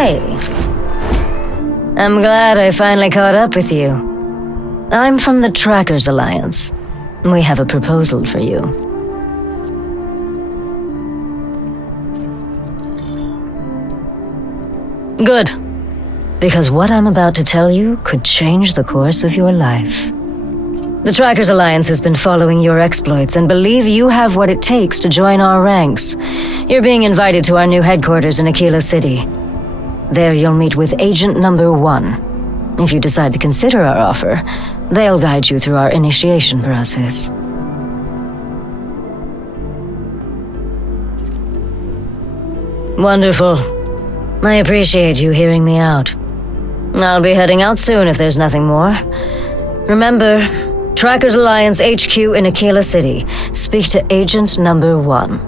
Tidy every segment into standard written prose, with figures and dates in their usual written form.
Hey. I'm glad I finally caught up with you. I'm from the Trackers Alliance. We have a proposal for you. Good. Because what I'm about to tell you could change the course of your life. The Trackers Alliance has been following your exploits and believe you have what it takes to join our ranks. You're being invited to our new headquarters in Aquila City. There you'll meet with Agent Number 1. If you decide to consider our offer, they'll guide you through our initiation process. Wonderful. I appreciate you hearing me out. I'll be heading out soon if there's nothing more. Remember, Trackers Alliance HQ in Aquila City. Speak to Agent Number 1.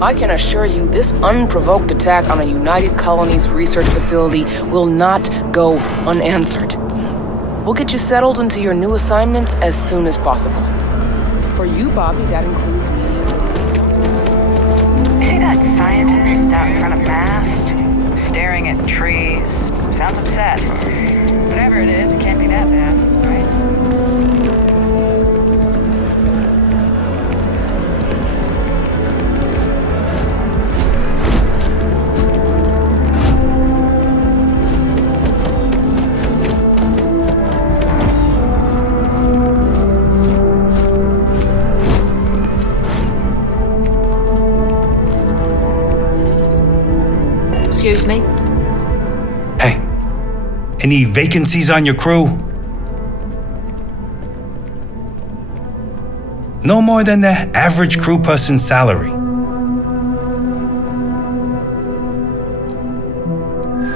I can assure you this unprovoked attack on a United Colonies research facility will not go unanswered. We'll get you settled into your new assignments as soon as possible. For you, Bobby, that includes me. See that scientist out in front of mast? Staring at trees. Sounds upset. Whatever it is, it can't be that bad, right? Excuse me? Hey, any vacancies on your crew? No more than the average crew person's salary.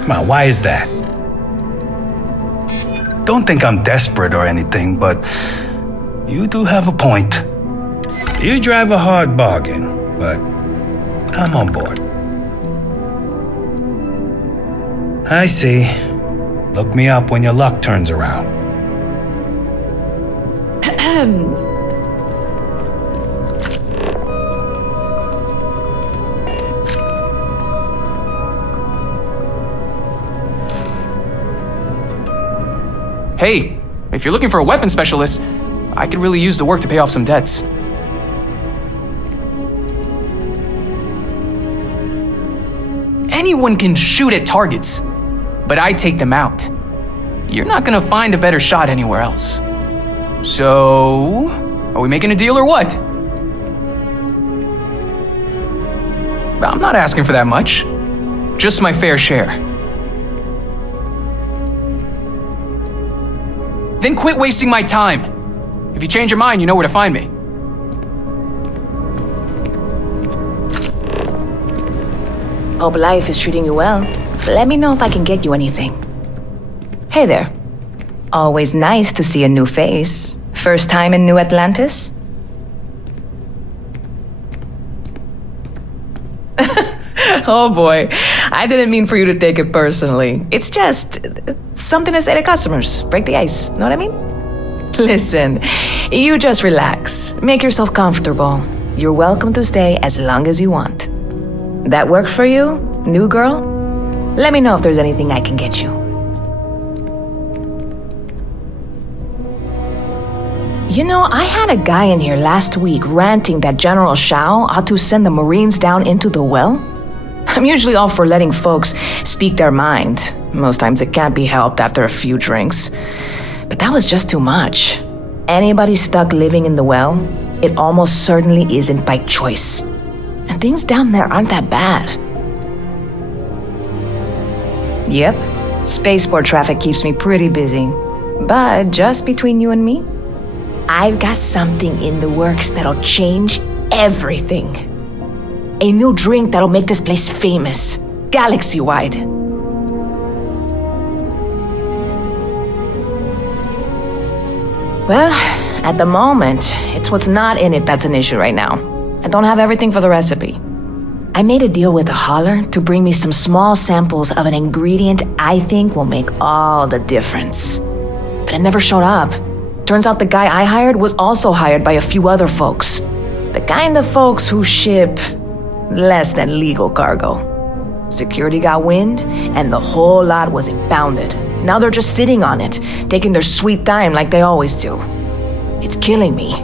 Come on, why is that? Don't think I'm desperate or anything, but you do have a point. You drive a hard bargain, but I'm on board. I see. Look me up when your luck turns around. Hey, if you're looking for a weapons specialist, I could really use the work to pay off some debts. Anyone can shoot at targets, but I take them out. You're not gonna find a better shot anywhere else. So, are we making a deal or what? I'm not asking for that much. Just my fair share. Then quit wasting my time. If you change your mind, you know where to find me. Hope life is treating you well. Let me know if I can get you anything. Hey there. Always nice to see a new face. First time in New Atlantis? Oh boy, I didn't mean for you to take it personally. It's just something to say to customers. Break the ice, know what I mean? Listen, you just relax. Make yourself comfortable. You're welcome to stay as long as you want. That work for you, new girl? Let me know if there's anything I can get you. You know, I had a guy in here last week ranting that General Shao ought to send the Marines down into the well. I'm usually all for letting folks speak their mind. Most times it can't be helped after a few drinks. But that was just too much. Anybody stuck living in the well, it almost certainly isn't by choice. And things down there aren't that bad. Yep, spaceport traffic keeps me pretty busy. But just between you and me, I've got something in the works that'll change everything. A new drink that'll make this place famous, galaxy-wide. Well, at the moment, it's what's not in it that's an issue right now. I don't have everything for the recipe. I made a deal with a hauler to bring me some small samples of an ingredient I think will make all the difference. But it never showed up. turns out the guy I hired was also hired by a few other folks. The kind of folks who ship less than legal cargo. Security got wind, and the whole lot was impounded. Now they're just sitting on it, taking their sweet time like they always do. It's killing me.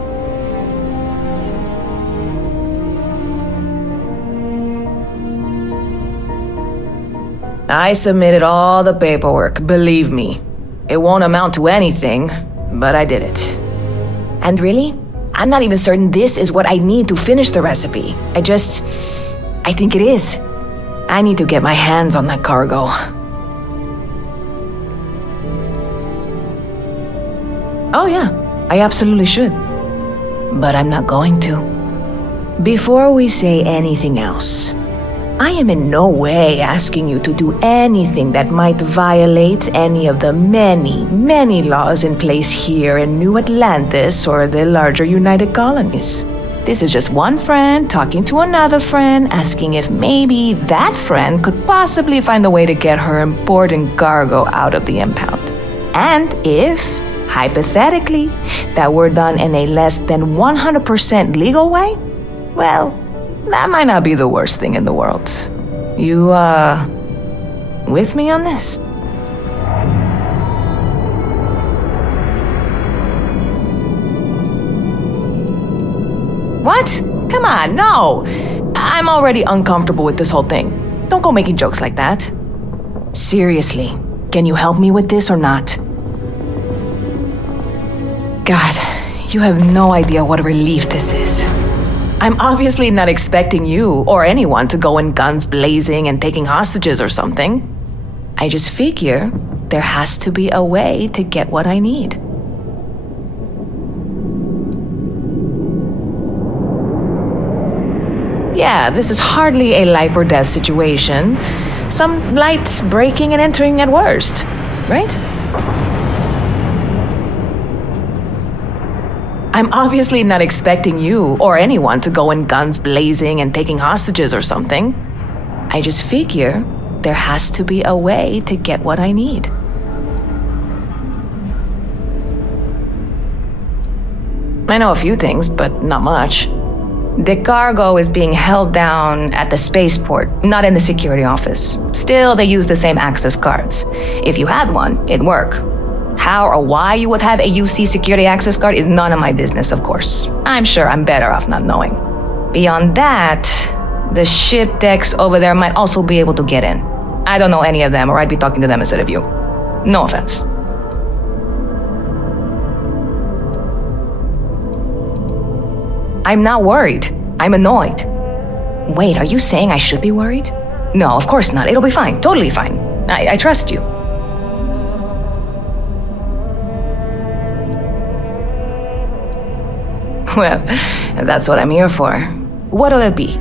I submitted all the paperwork, believe me. It won't amount to anything, but I did it. And really, I'm not even certain this is what I need to finish the recipe. I think it is. I need to get my hands on that cargo. Oh yeah, I absolutely should. But I'm not going to. Before we say anything else, I am in no way asking you to do anything that might violate any of the many, many laws in place here in New Atlantis or the larger United Colonies. This is just one friend talking to another friend, asking if maybe that friend could possibly find a way to get her important cargo out of the impound. And if, hypothetically, that were done in a less than 100% legal way, well, that might not be the worst thing in the world. You, with me on this? What? Come on, no! I'm already uncomfortable with this whole thing. Don't go making jokes like that. Seriously, can you help me with this or not? God, you have no idea what a relief this is. I'm obviously not expecting you or anyone to go in guns blazing and taking hostages or something. I just figure there has to be a way to get what I need. Yeah, this is hardly a life or death situation. Some light breaking and entering at worst, right? I'm obviously not expecting you or anyone to go in guns blazing and taking hostages or something. I just figure there has to be a way to get what I need. I know a few things, but not much. The cargo is being held down at the spaceport, not in the security office. Still, they use the same access cards. If you had one, it'd work. How or why you would have a UC security access card is none of my business, of course. I'm sure I'm better off not knowing. Beyond that, the ship decks over there might also be able to get in. I don't know any of them, or I'd be talking to them instead of you. No offense. I'm not worried. I'm annoyed. Wait, are you saying I should be worried? No, of course not. It'll be fine. Totally fine. I trust you. Well, that's what I'm here for. What'll it be?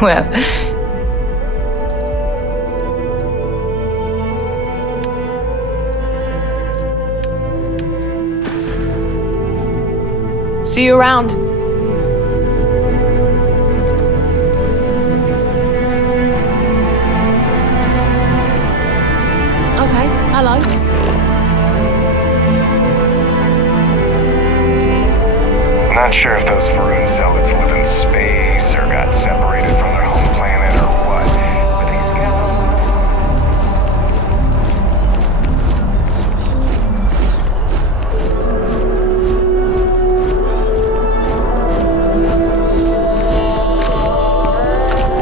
Well, see you around. Okay, hello. Not sure if those Varun zealots live in space or got separated from their home planet or what, but they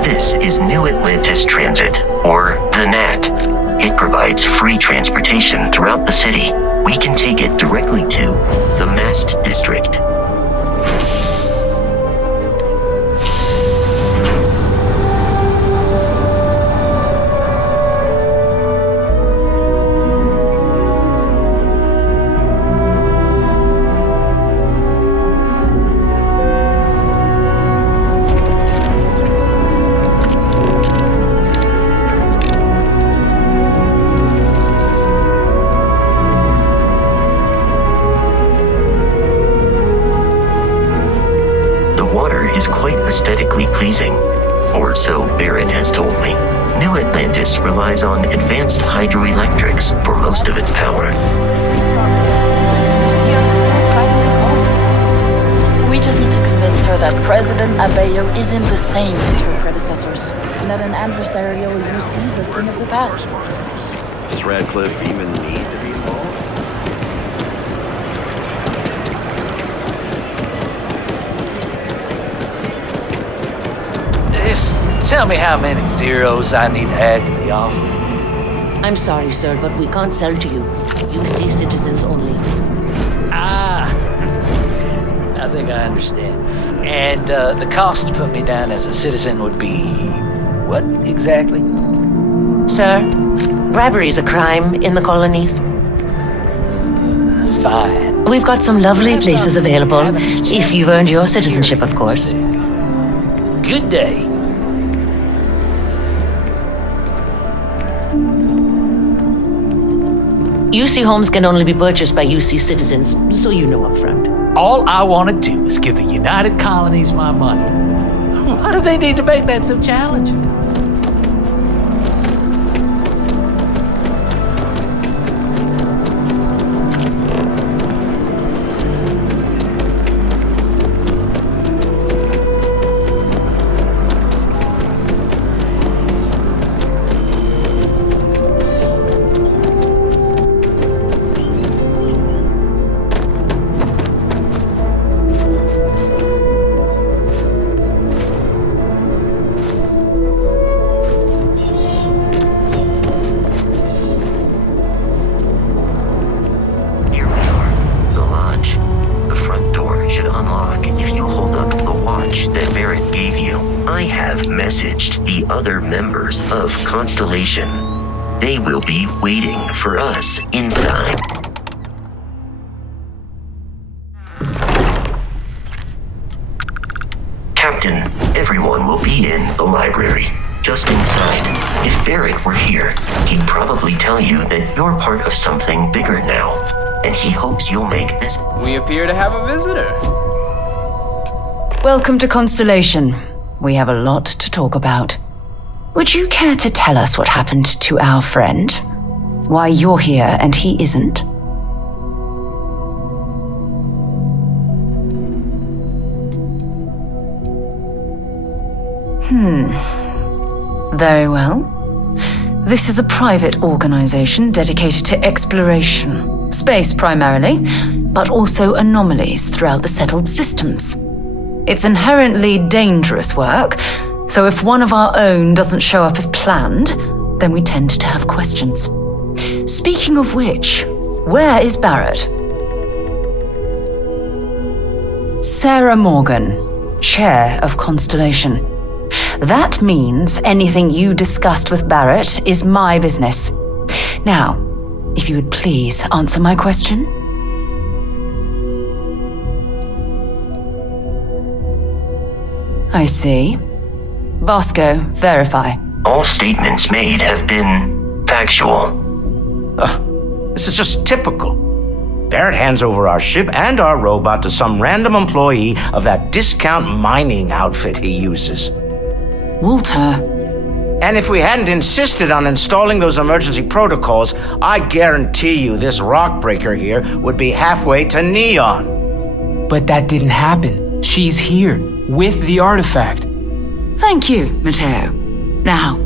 This is New Atlantis Transit, or the NAT. It provides free transportation throughout the city. We can take it directly to the Mast District. Is quite aesthetically pleasing, or so Barrett has told me. New Atlantis relies on advanced hydroelectrics for most of its power. We just need to convince her that President Abeyo isn't the same as her predecessors, and that an adversarial UC is a thing of the past. Does Radcliffe even need to be involved? Tell me how many zeros I need to add to the offer. I'm sorry, sir, but we can't sell to you. UC citizens only. Ah, I think I understand. And the cost to put me down as a citizen would be what exactly? Sir, bribery is a crime in the colonies. Fine. We've got some lovely places available, if you've earned your citizenship, of course. Good day. UC homes can only be purchased by UC citizens, so you know up front. All I want to do is give the United Colonies my money. Why do they need to make that so challenging? Other members of Constellation. They will be waiting for us inside. Captain, everyone will be in the library, just inside. If Barrett were here, he'd probably tell you that you're part of something bigger now, and he hopes you'll make this. We appear to have a visitor. Welcome to Constellation. We have a lot to talk about. Would you care to tell us what happened to our friend? Why you're here and he isn't? Very well. This is a private organization dedicated to exploration. Space primarily, but also anomalies throughout the settled systems. It's inherently dangerous work, so if one of our own doesn't show up as planned, then we tend to have questions. Speaking of which, where is Barrett? Sarah Morgan, Chair of Constellation. That means anything you discussed with Barrett is my business. Now, if you would please answer my question. I see. Vasco, verify. All statements made have been factual. This is just typical. Barrett hands over our ship and our robot to some random employee of that discount mining outfit he uses. Walter. And if we hadn't insisted on installing those emergency protocols, I guarantee you this rock breaker here would be halfway to Neon. But that didn't happen. She's here, with the artifact. Thank you, Matteo. Now,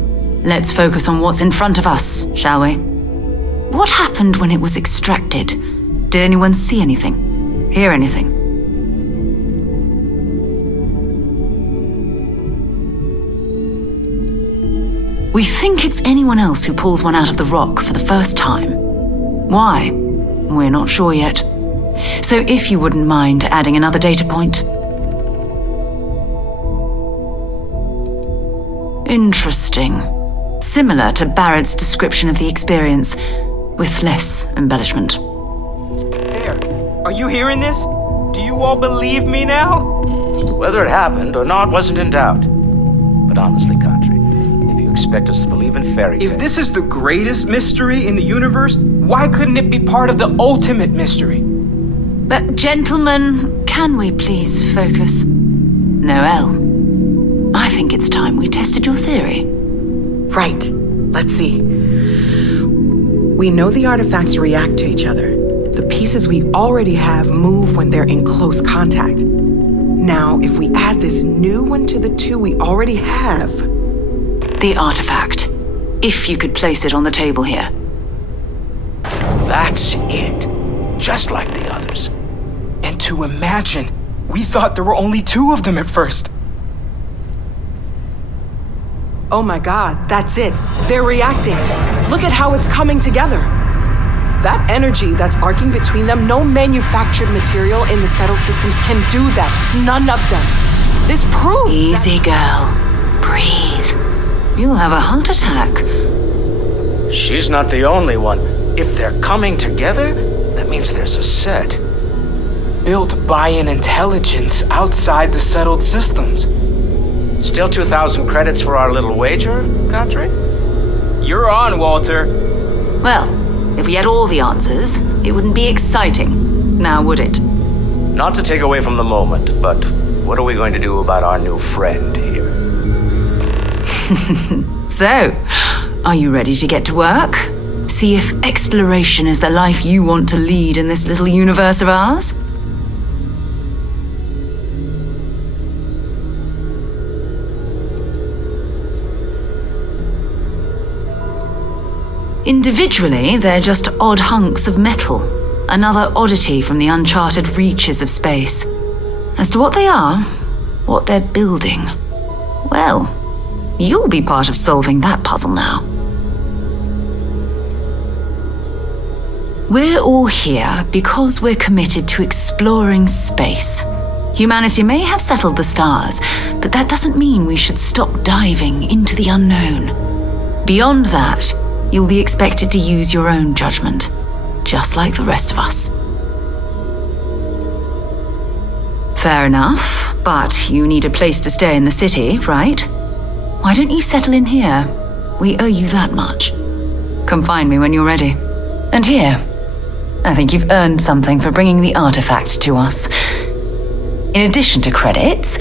let's focus on what's in front of us, shall we? What happened when it was extracted? Did anyone see anything? Hear anything? We think it's anyone else who pulls one out of the rock for the first time. Why? We're not sure yet. So if you wouldn't mind adding another data point. Interesting. Similar to Barrett's description of the experience, with less embellishment. There. Are you hearing this? Do you all believe me now? Whether it happened or not wasn't in doubt. But honestly, Country, if you expect us to believe in fairy tales... If this is the greatest mystery in the universe, why couldn't it be part of the ultimate mystery? But gentlemen, can we please focus? Noelle, I think it's time we tested your theory. Right. Let's see. We know the artifacts react to each other. The pieces we already have move when they're in close contact. Now, if we add this new one to the two we already have... The artifact. If you could place it on the table here. That's it. Just like the others. And to imagine, we thought there were only 2 of them at first. Oh my god, that's it. They're reacting. Look at how it's coming together. That energy that's arcing between them, no manufactured material in the settled systems can do that. None of them. This proves... Easy, girl. Breathe. You'll have a heart attack. She's not the only one. If they're coming together, that means there's a set. Built by an intelligence outside the settled systems. Still 2,000 credits for our little wager, Country? You're on, Walter. Well, if we had all the answers, it wouldn't be exciting. Now, would it? Not to take away from the moment, but what are we going to do about our new friend here? So, are you ready to get to work? See if exploration is the life you want to lead in this little universe of ours? Individually, they're just odd hunks of metal, another oddity from the uncharted reaches of space. As to what they are, what they're building, well, you'll be part of solving that puzzle now. We're all here because we're committed to exploring space. Humanity may have settled the stars, but that doesn't mean we should stop diving into the unknown. Beyond that, you'll be expected to use your own judgment, just like the rest of us. Fair enough, but you need a place to stay in the city, right? Why don't you settle in here? We owe you that much. Come find me when you're ready. And here, I think you've earned something for bringing the artifact to us. In addition to credits,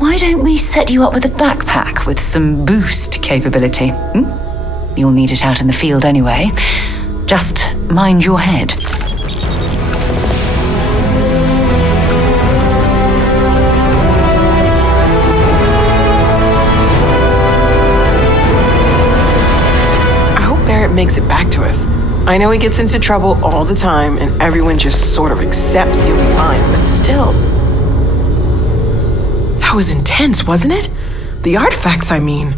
why don't we set you up with a backpack with some boost capability? You'll need it out in the field anyway. Just mind your head. I hope Barrett makes it back to us. I know he gets into trouble all the time, and everyone just sort of accepts he'll be fine, but still. That was intense, wasn't it? The artifacts, I mean.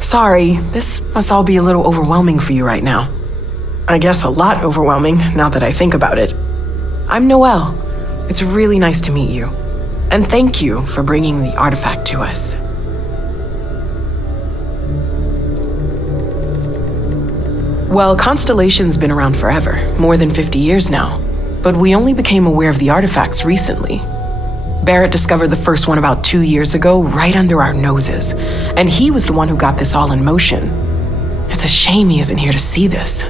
Sorry, this must all be a little overwhelming for you right now. I guess a lot overwhelming, now that I think about it. I'm Noelle. It's really nice to meet you. And thank you for bringing the artifact to us. Well, Constellation's been around forever, more than 50 years now. But we only became aware of the artifacts recently. Barrett discovered the first one about 2 years ago, right under our noses. And he was the one who got this all in motion. It's a shame he isn't here to see this.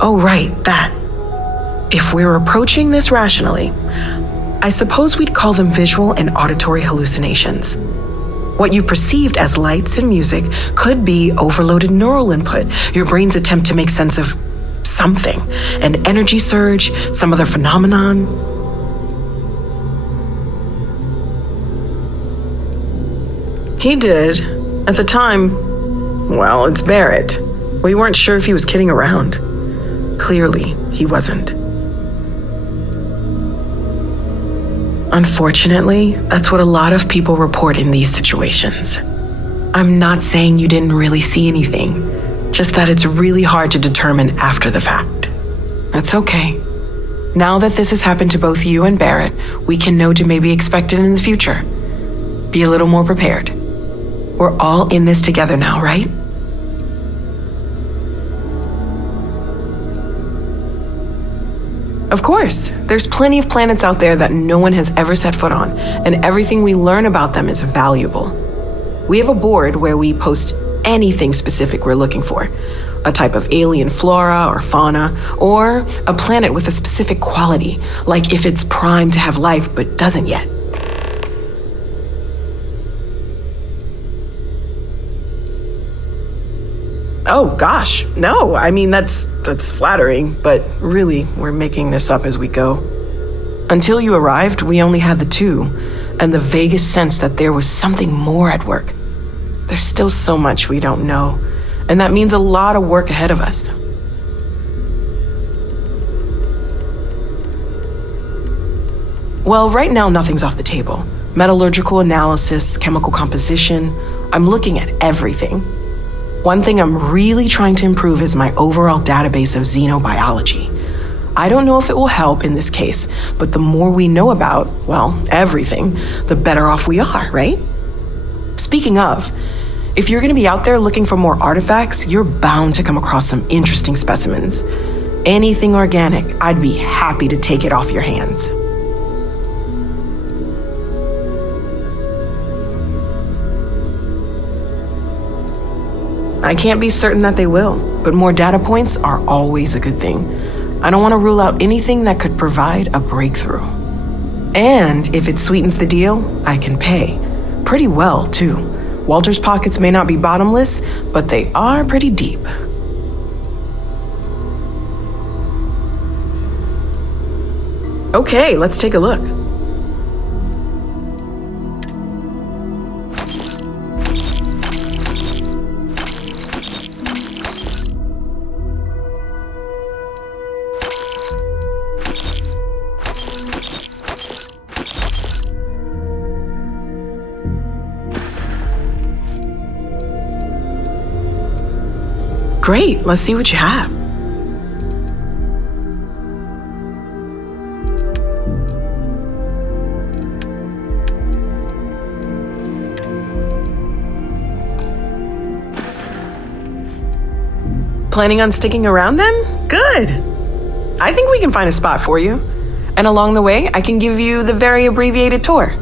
Oh, right, that. If we're approaching this rationally, I suppose we'd call them visual and auditory hallucinations. What you perceived as lights and music could be overloaded neural input, your brain's attempt to make sense of something, an energy surge, some other phenomenon. He did. At the time, well, it's Barrett. We weren't sure if he was kidding around. Clearly, he wasn't. Unfortunately, that's what a lot of people report in these situations. I'm not saying you didn't really see anything, just that it's really hard to determine after the fact. That's okay. Now that this has happened to both you and Barrett, we can know to maybe expect it in the future. Be a little more prepared. We're all in this together now, right? Of course, there's plenty of planets out there that no one has ever set foot on, and everything we learn about them is valuable. We have a board where we post anything specific we're looking for. A type of alien flora or fauna, or a planet with a specific quality, like if it's primed to have life but doesn't yet. Oh gosh, no, I mean that's flattering, but really, we're making this up as we go. Until you arrived, we only had the two, and the vaguest sense that there was something more at work. There's still so much we don't know, and that means a lot of work ahead of us. Well, right now nothing's off the table. Metallurgical analysis, chemical composition, I'm looking at everything. One thing I'm really trying to improve is my overall database of xenobiology. I don't know if it will help in this case, but the more we know about, well, everything, the better off we are, right? Speaking of, if you're gonna be out there looking for more artifacts, you're bound to come across some interesting specimens. Anything organic, I'd be happy to take it off your hands. I can't be certain that they will, but more data points are always a good thing. I don't want to rule out anything that could provide a breakthrough. And if it sweetens the deal, I can pay. Pretty well, too. Walter's pockets may not be bottomless, but they are pretty deep. Okay, let's take a look. Great, let's see what you have. Planning on sticking around then? Good. I think we can find a spot for you. And along the way, I can give you the very abbreviated tour.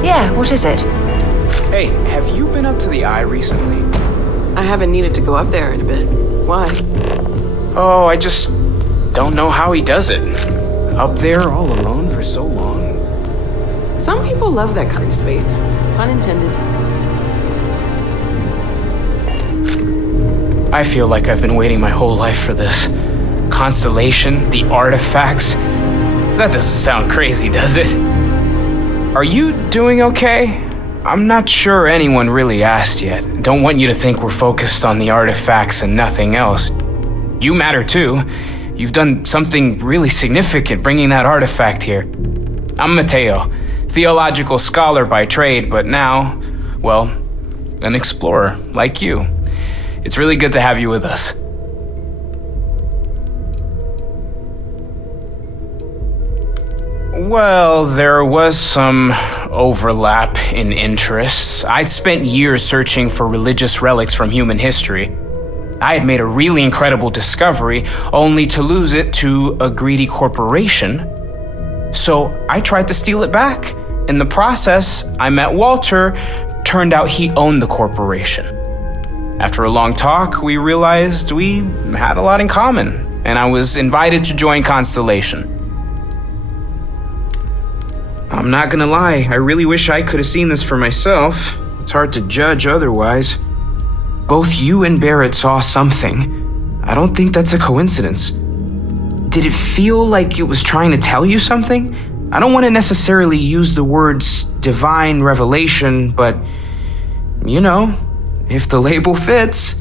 Yeah, what is it? Hey, have you been up to the Eye recently? I haven't needed to go up there in a bit. Why? Oh, I just don't know how he does it. Up there all alone for so long. Some people love that kind of space. Pun intended. I feel like I've been waiting my whole life for this. Constellation, the artifacts. That doesn't sound crazy, does it? Are you doing okay? I'm not sure anyone really asked yet. Don't want you to think we're focused on the artifacts and nothing else. You matter too. You've done something really significant bringing that artifact here. I'm Mateo, theological scholar by trade, but now, well, an explorer like you. It's really good to have you with us. Well, there was some overlap in interests. I'd spent years searching for religious relics from human history. I had made a really incredible discovery, only to lose it to a greedy corporation. So I tried to steal it back. In the process, I met Walter. Turned out he owned the corporation. After a long talk, we realized we had a lot in common, and I was invited to join Constellation. I'm not gonna lie, I really wish I could have seen this for myself. It's hard to judge otherwise. Both you and Barrett saw something. I don't think that's a coincidence. Did it feel like it was trying to tell you something? I don't want to necessarily use the words divine revelation, but, you know, if the label fits.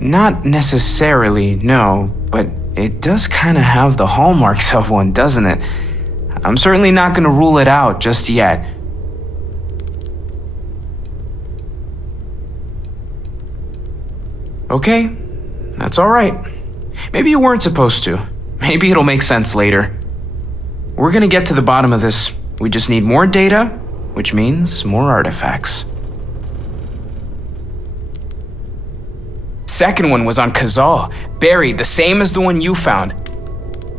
Not necessarily, no, but it does kind of have the hallmarks of one, doesn't it? I'm certainly not going to rule it out just yet. Okay, that's all right. Maybe you weren't supposed to. Maybe it'll make sense later. We're going to get to the bottom of this. We just need more data, which means more artifacts. Second one was on Kazal, buried the same as the one you found.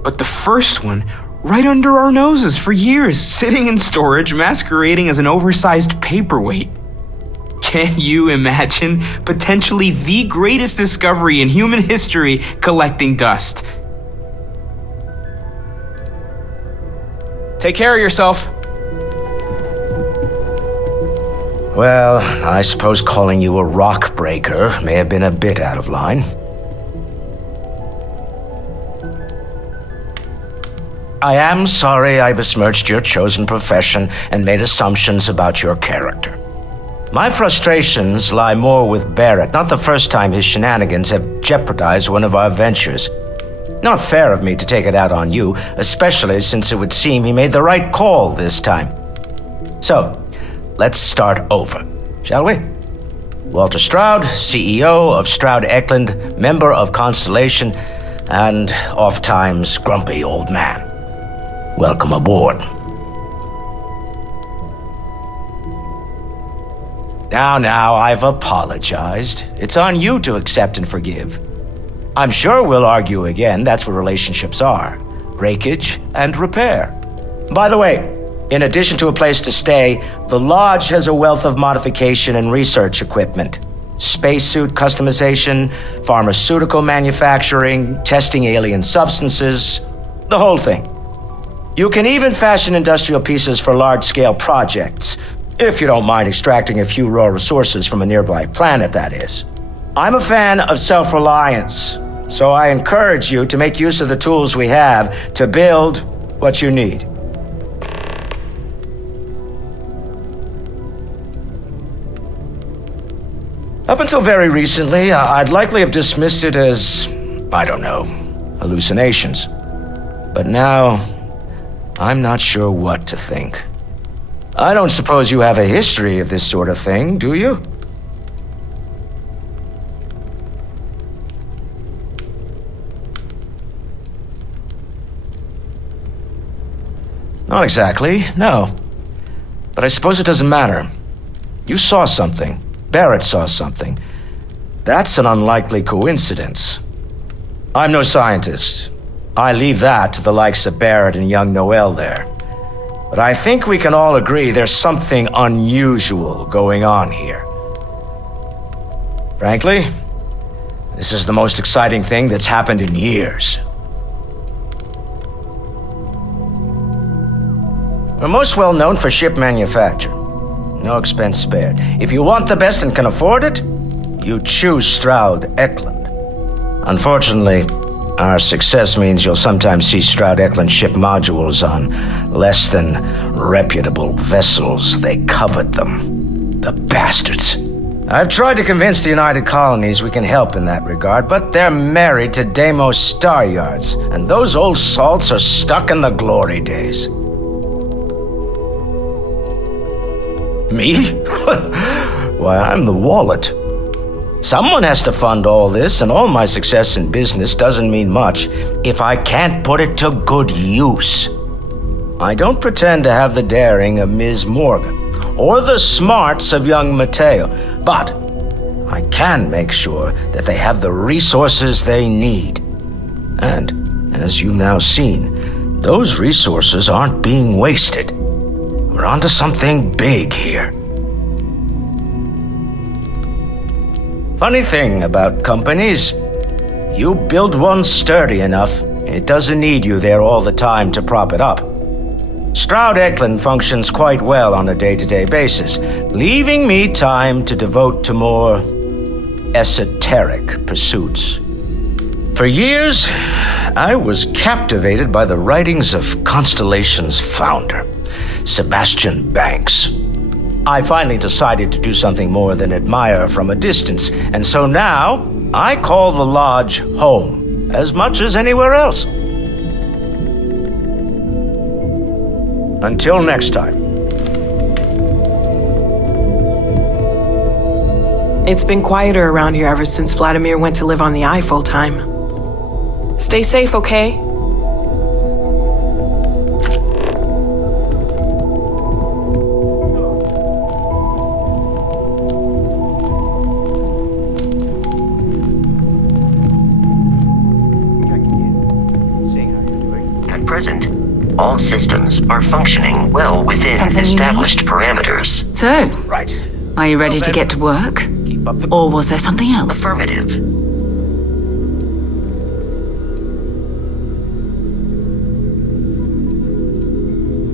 But the first one, right under our noses for years, sitting in storage, masquerading as an oversized paperweight. Can you imagine potentially the greatest discovery in human history collecting dust? Take care of yourself. Well, I suppose calling you a rock breaker may have been a bit out of line. I am sorry I besmirched your chosen profession and made assumptions about your character. My frustrations lie more with Barrett, not the first time his shenanigans have jeopardized one of our ventures. Not fair of me to take it out on you, especially since it would seem he made the right call this time. So, let's start over, shall we? Walter Stroud, CEO of Stroud Eklund, member of Constellation, and oft-times grumpy old man. Welcome aboard. Now, I've apologized. It's on you to accept and forgive. I'm sure we'll argue again, that's what relationships are. Breakage and repair. By the way, in addition to a place to stay, the Lodge has a wealth of modification and research equipment. Spacesuit customization, pharmaceutical manufacturing, testing alien substances, the whole thing. You can even fashion industrial pieces for large-scale projects, if you don't mind extracting a few raw resources from a nearby planet, that is. I'm a fan of self-reliance, so I encourage you to make use of the tools we have to build what you need. Up until very recently, I'd likely have dismissed it as, I don't know, hallucinations. But now, I'm not sure what to think. I don't suppose you have a history of this sort of thing, do you? Not exactly, no. But I suppose it doesn't matter. You saw something. Barrett saw something. That's an unlikely coincidence. I'm no scientist. I leave that to the likes of Barrett and young Noel there. But I think we can all agree there's something unusual going on here. Frankly, this is the most exciting thing that's happened in years. We're most well known for ship manufacture. No expense spared. If you want the best and can afford it, you choose Stroud Eklund. Unfortunately, our success means you'll sometimes see Stroud Eklund ship modules on less than reputable vessels. They covet them. The bastards. I've tried to convince the United Colonies we can help in that regard, but they're married to Deimos Star Yards, and those old salts are stuck in the glory days. Me? Why, I'm the wallet. Someone has to fund all this, and all my success in business doesn't mean much if I can't put it to good use. I don't pretend to have the daring of Ms. Morgan, or the smarts of young Mateo, but I can make sure that they have the resources they need. And, as you've now seen, those resources aren't being wasted. We're onto something big here. Funny thing about companies, you build one sturdy enough, it doesn't need you there all the time to prop it up. Stroud Eklund functions quite well on a day-to-day basis, leaving me time to devote to more esoteric pursuits. For years, I was captivated by the writings of Constellation's founder, Sebastian Banks. I finally decided to do something more than admire from a distance, and so now I call the lodge home as much as anywhere else. Until next time. It's been quieter around here ever since Vladimir went to live on the Eye full time. Stay safe, okay? At present, all systems are functioning well within Something established parameters. So, Right. are you ready to get to work? Or was there something else? Affirmative.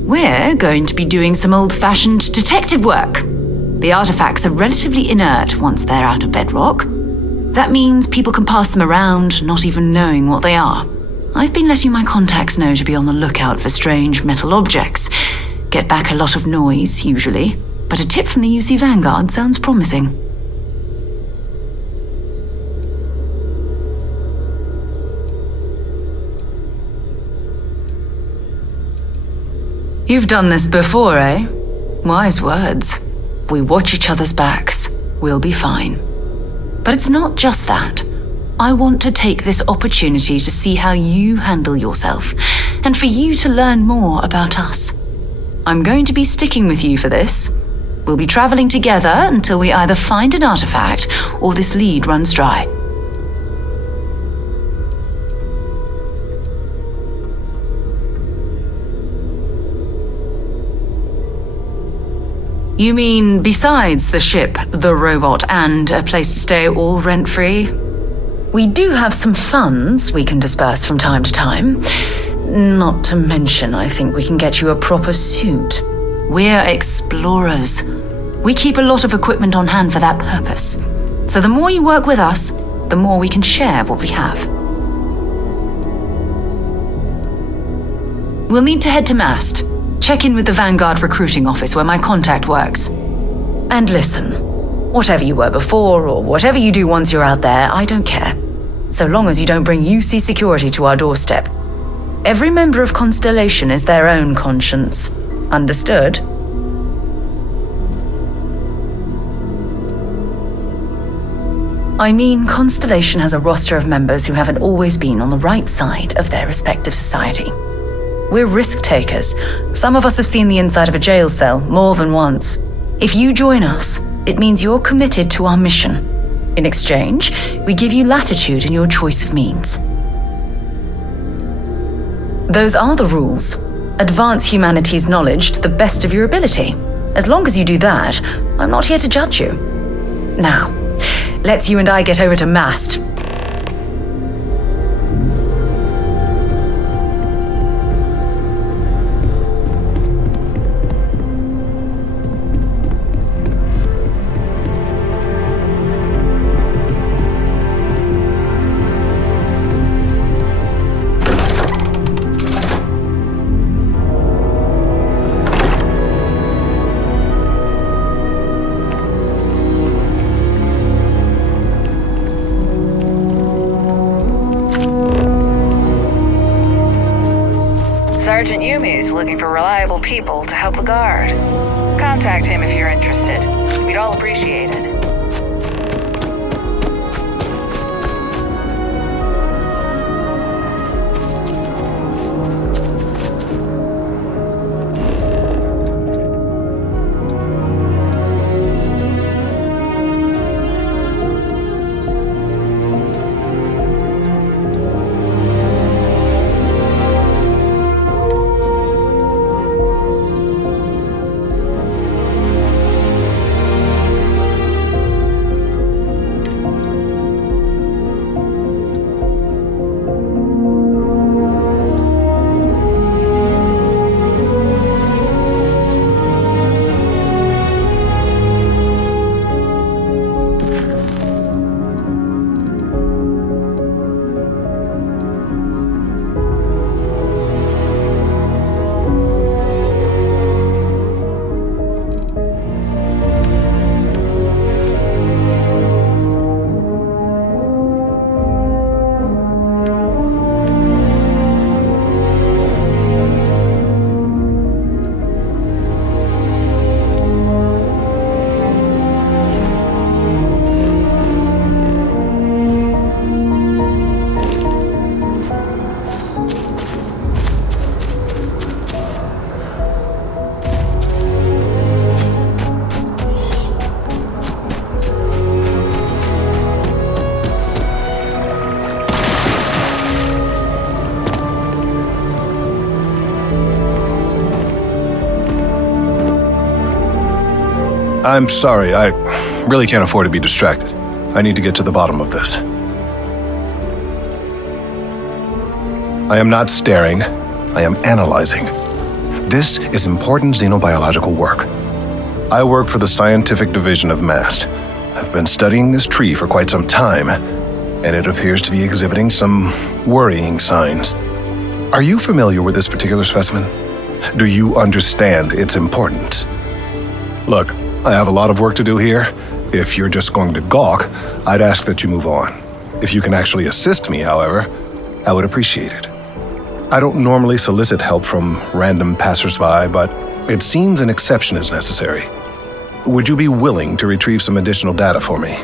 We're going to be doing some old-fashioned detective work. The artifacts are relatively inert once they're out of bedrock. That means people can pass them around, not even knowing what they are. I've been letting my contacts know to be on the lookout for strange metal objects. Get back a lot of noise, usually, but a tip from the UC Vanguard sounds promising. You've done this before, eh? Wise words. If we watch each other's backs, we'll be fine. But it's not just that. I want to take this opportunity to see how you handle yourself, and for you to learn more about us. I'm going to be sticking with you for this. We'll be traveling together until we either find an artifact or this lead runs dry. You mean besides the ship, the robot, and a place to stay all rent-free? We do have some funds we can disperse from time to time. Not to mention, I think we can get you a proper suit. We're explorers. We keep a lot of equipment on hand for that purpose. So the more you work with us, the more we can share what we have. We'll need to head to Mast. Check in with the Vanguard recruiting office where my contact works. And listen, whatever you were before or whatever you do once you're out there, I don't care. So long as you don't bring UC security to our doorstep. Every member of Constellation is their own conscience. Understood? I mean, Constellation has a roster of members who haven't always been on the right side of their respective society. We're risk takers. Some of us have seen the inside of a jail cell more than once. If you join us, it means you're committed to our mission. In exchange, we give you latitude in your choice of means. Those are the rules. Advance humanity's knowledge to the best of your ability. As long as you do that, I'm not here to judge you. Now, let's you and I get over to Mast. Sergeant Yumi's looking for reliable people to help the guard. Contact him if you're interested. We'd all appreciate it. I'm sorry, I really can't afford to be distracted. I need to get to the bottom of this. I am not staring, I am analyzing. This is important xenobiological work. I work for the scientific division of MAST. I've been studying this tree for quite some time, and it appears to be exhibiting some worrying signs. Are you familiar with this particular specimen? Do you understand its importance? Look, I have a lot of work to do here. If you're just going to gawk, I'd ask that you move on. If you can actually assist me, however, I would appreciate it. I don't normally solicit help from random passersby, but it seems an exception is necessary. Would you be willing to retrieve some additional data for me?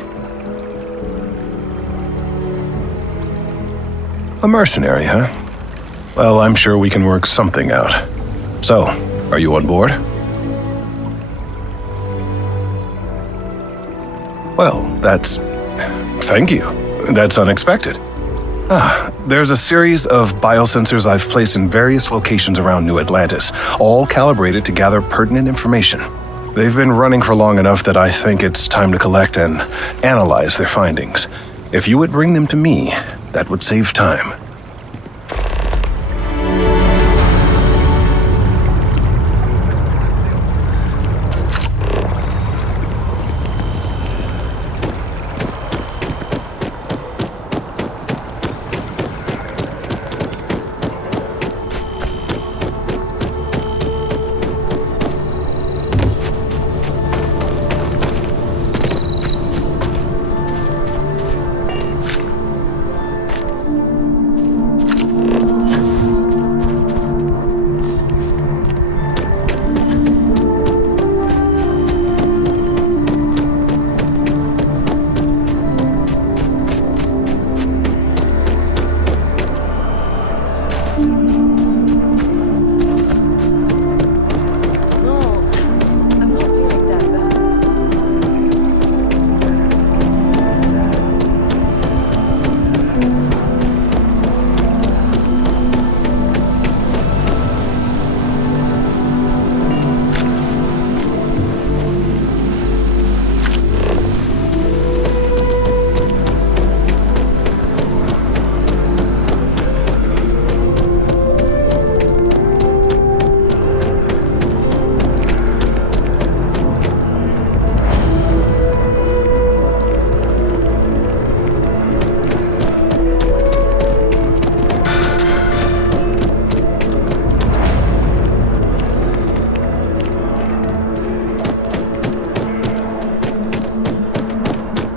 A mercenary, huh? Well, I'm sure we can work something out. So, are you on board? Well, thank you. That's unexpected. There's a series of biosensors I've placed in various locations around New Atlantis, all calibrated to gather pertinent information. They've been running for long enough that I think it's time to collect and analyze their findings. If you would bring them to me, that would save time.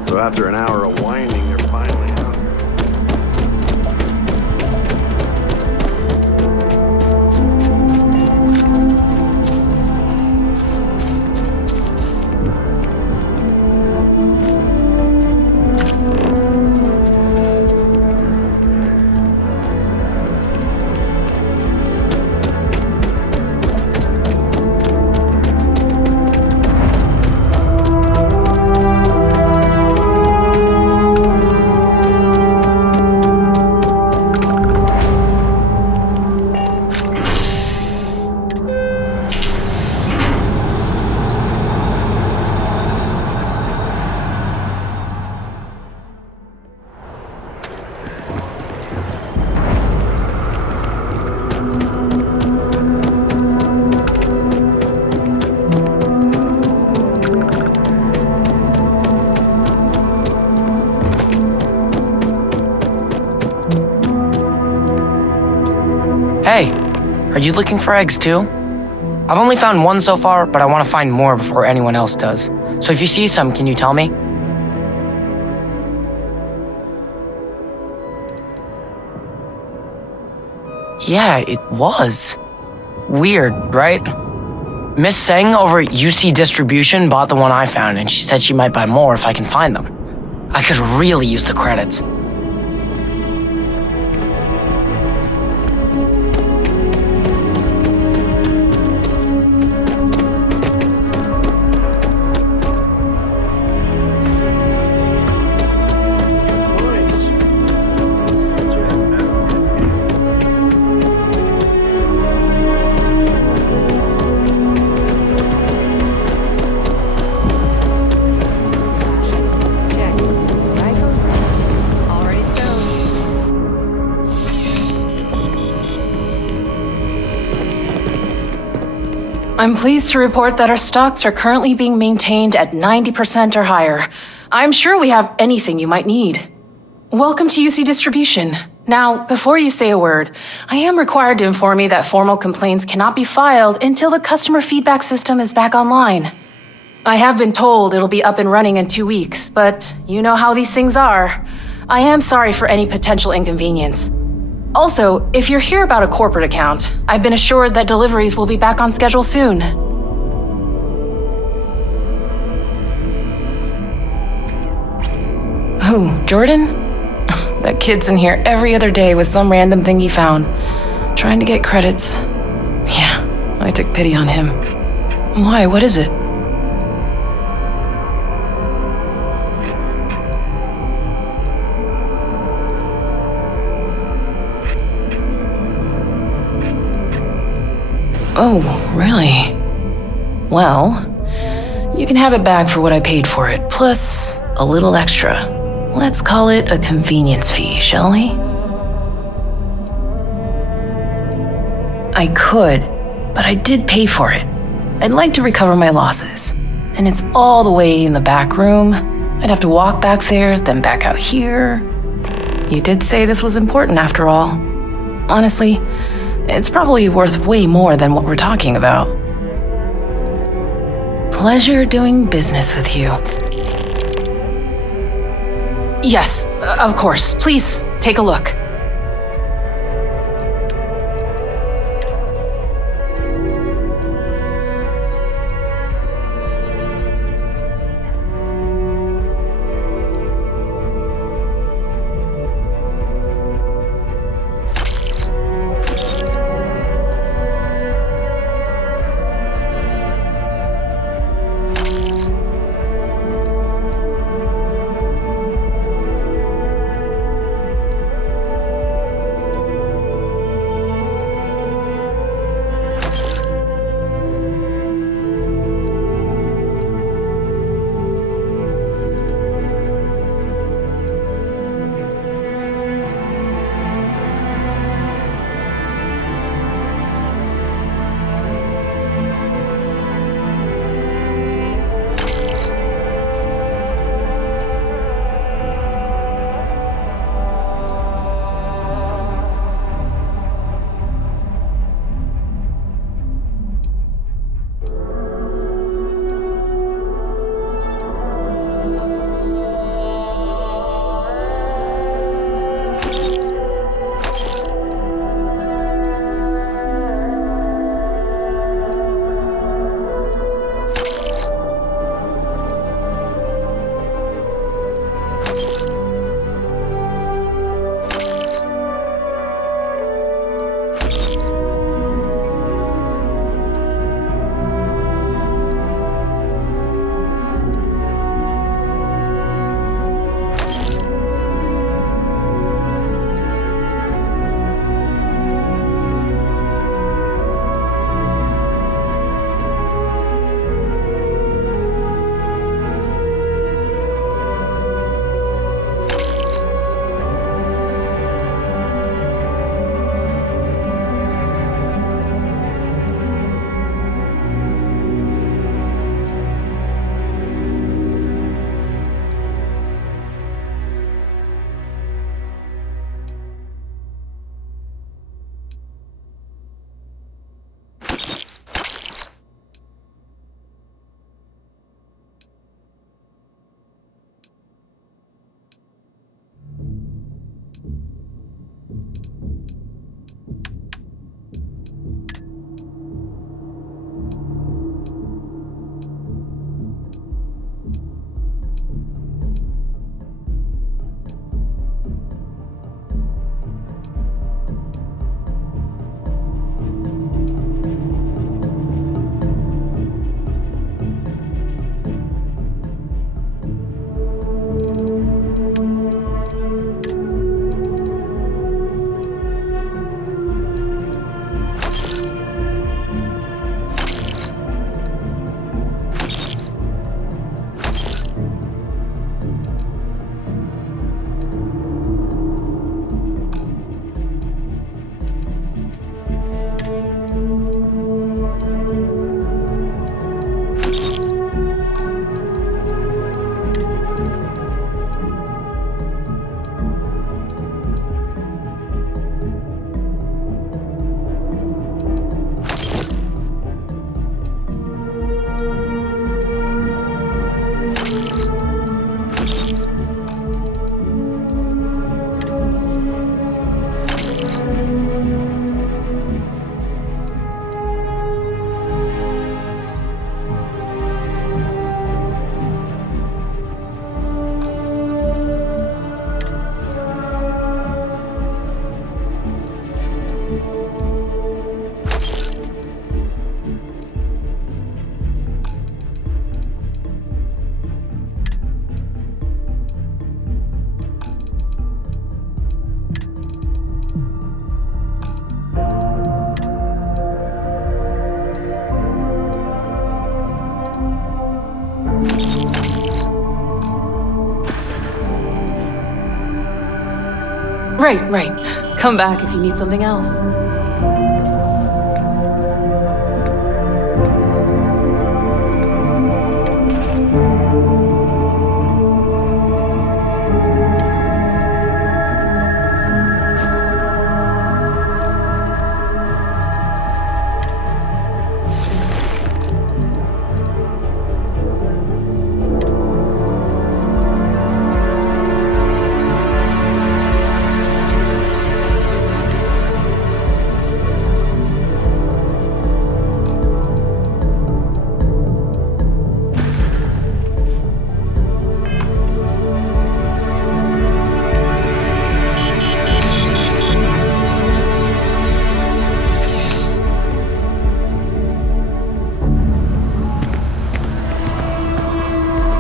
So after an hour of whining, they're finally out. Hey, are you looking for eggs too? I've only found one so far, but I want to find more before anyone else does. So if you see some, can you tell me? Yeah, it was. Weird, right? Miss Seng over at UC Distribution bought the one I found, and she said she might buy more if I can find them. I could really use the credits. I'm pleased to report that our stocks are currently being maintained at 90% or higher. I'm sure we have anything you might need. Welcome to UC Distribution. Now, before you say a word, I am required to inform you that formal complaints cannot be filed until the customer feedback system is back online. I have been told it'll be up and running in 2 weeks, but you know how these things are. I am sorry for any potential inconvenience. Also, if you're here about a corporate account, I've been assured that deliveries will be back on schedule soon. Who, Jordan? That kid's in here every other day with some random thing he found, trying to get credits. Yeah, I took pity on him. Why, what is it? Oh, really? Well, you can have it back for what I paid for it, plus a little extra. Let's call it a convenience fee, shall we? I could, but I did pay for it. I'd like to recover my losses. And it's all the way in the back room. I'd have to walk back there, then back out here. You did say this was important after all. Honestly, it's probably worth way more than what we're talking about. Pleasure doing business with you. Yes, of course. Please, take a look. Right. Come back if you need something else.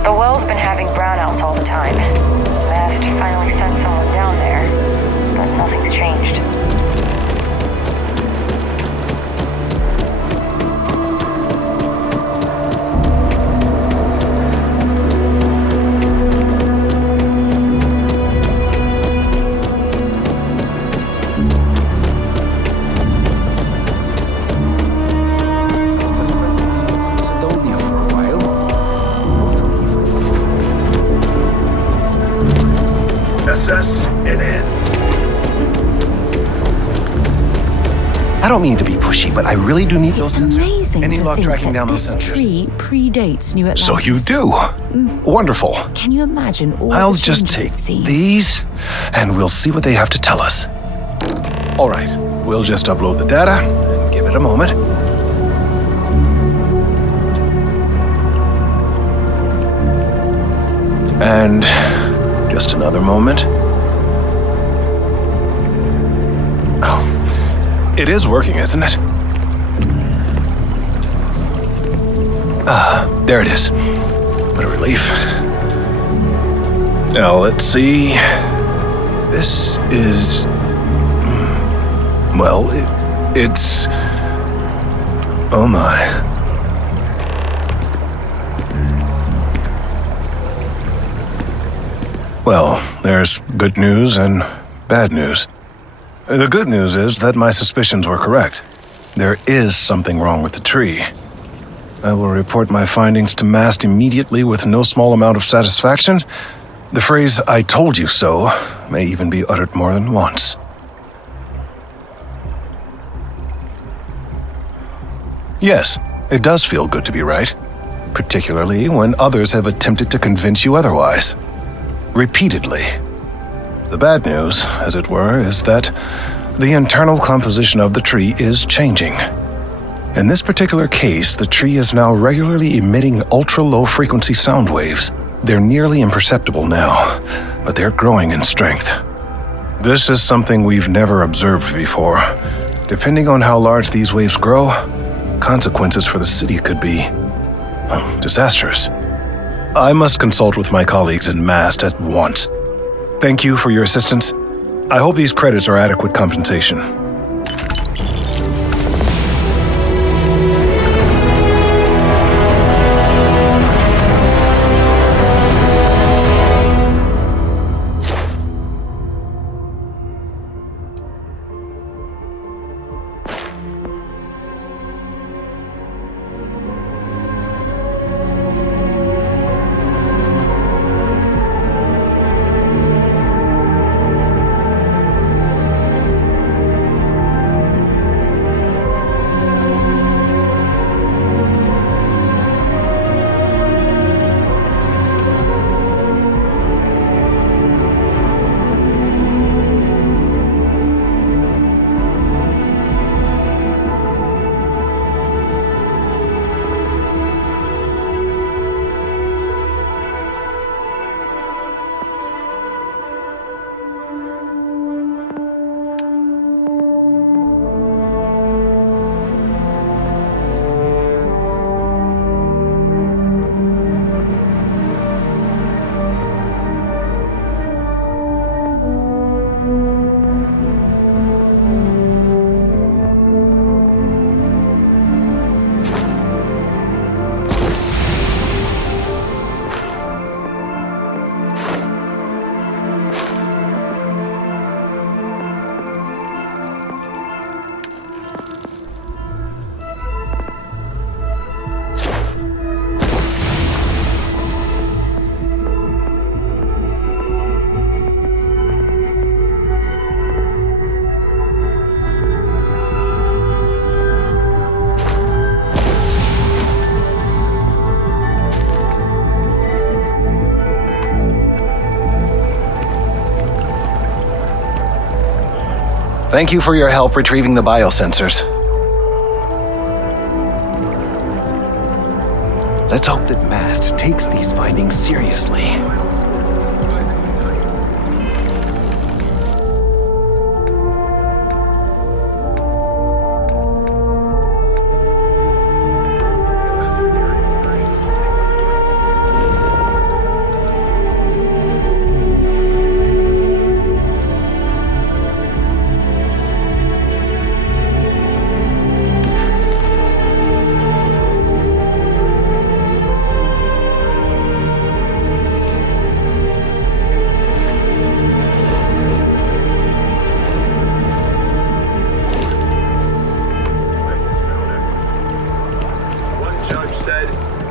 The well's been having brownouts all the time. Mast finally sent someone down there, but nothing's changed. I don't mean to be pushy, but I really do need those sensors. Amazing Any to luck think tracking that down those this sensors? tree predates New Atlantis. So you do. Wonderful. Can you imagine all I'll the just changes take it's seen? these, and we'll see what they have to tell us. All right, we'll just upload the data and give it a moment. And just another moment. Oh, it is working, isn't it? Ah, there it is. What a relief. Now, let's see. This is... Well, it's... Oh my. Well, there's good news and bad news. The good news is that my suspicions were correct. There is something wrong with the tree. I will report my findings to Mast immediately with no small amount of satisfaction. The phrase, "I told you so," may even be uttered more than once. Yes, it does feel good to be right, particularly when others have attempted to convince you otherwise. Repeatedly. The bad news, as it were, is that the internal composition of the tree is changing. In this particular case, the tree is now regularly emitting ultra-low frequency sound waves. They're nearly imperceptible now, but they're growing in strength. This is something we've never observed before. Depending on how large these waves grow, consequences for the city could be disastrous. I must consult with my colleagues in Mast at once. Thank you for your assistance. I hope these credits are adequate compensation. Thank you for your help retrieving the biosensors. Let's hope that MAST takes these findings seriously.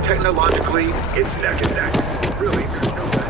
Technologically, it's neck and neck. Really, there's no way.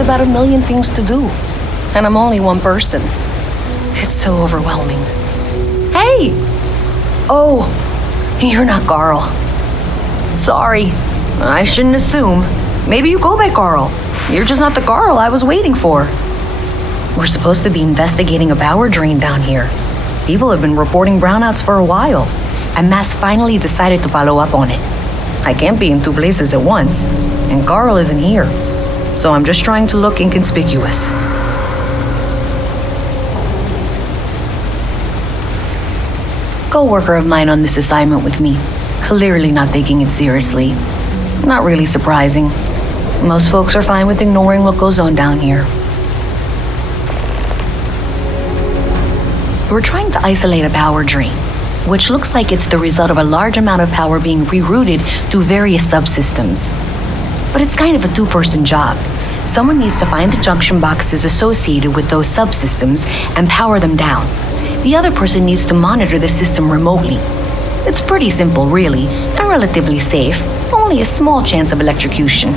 About a million things to do, and I'm only one person. It's so overwhelming. Hey! Oh, you're not Carl. Sorry, I shouldn't assume. Maybe you go by Carl. You're just not the Carl I was waiting for. We're supposed to be investigating a power drain down here. People have been reporting brownouts for a while, and MAST finally decided to follow up on it. I can't be in two places at once, and Carl isn't here. So I'm just trying to look inconspicuous. Coworker of mine on this assignment with me, clearly not taking it seriously. Not really surprising. Most folks are fine with ignoring what goes on down here. We're trying to isolate a power drain, which looks like it's the result of a large amount of power being rerouted to various subsystems. But it's kind of a two-person job. Someone needs to find the junction boxes associated with those subsystems and power them down. The other person needs to monitor the system remotely. It's pretty simple, really, and relatively safe. Only a small chance of electrocution.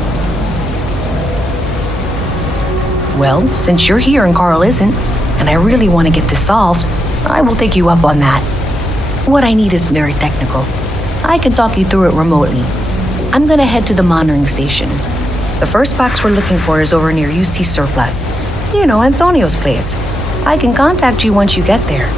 Well, since you're here and Carl isn't, and I really want to get this solved, I will take you up on that. What I need is very technical. I can talk you through it remotely. I'm gonna head to the monitoring station. The first box we're looking for is over near UC Surplus. You know, Antonio's place. I can contact you once you get there.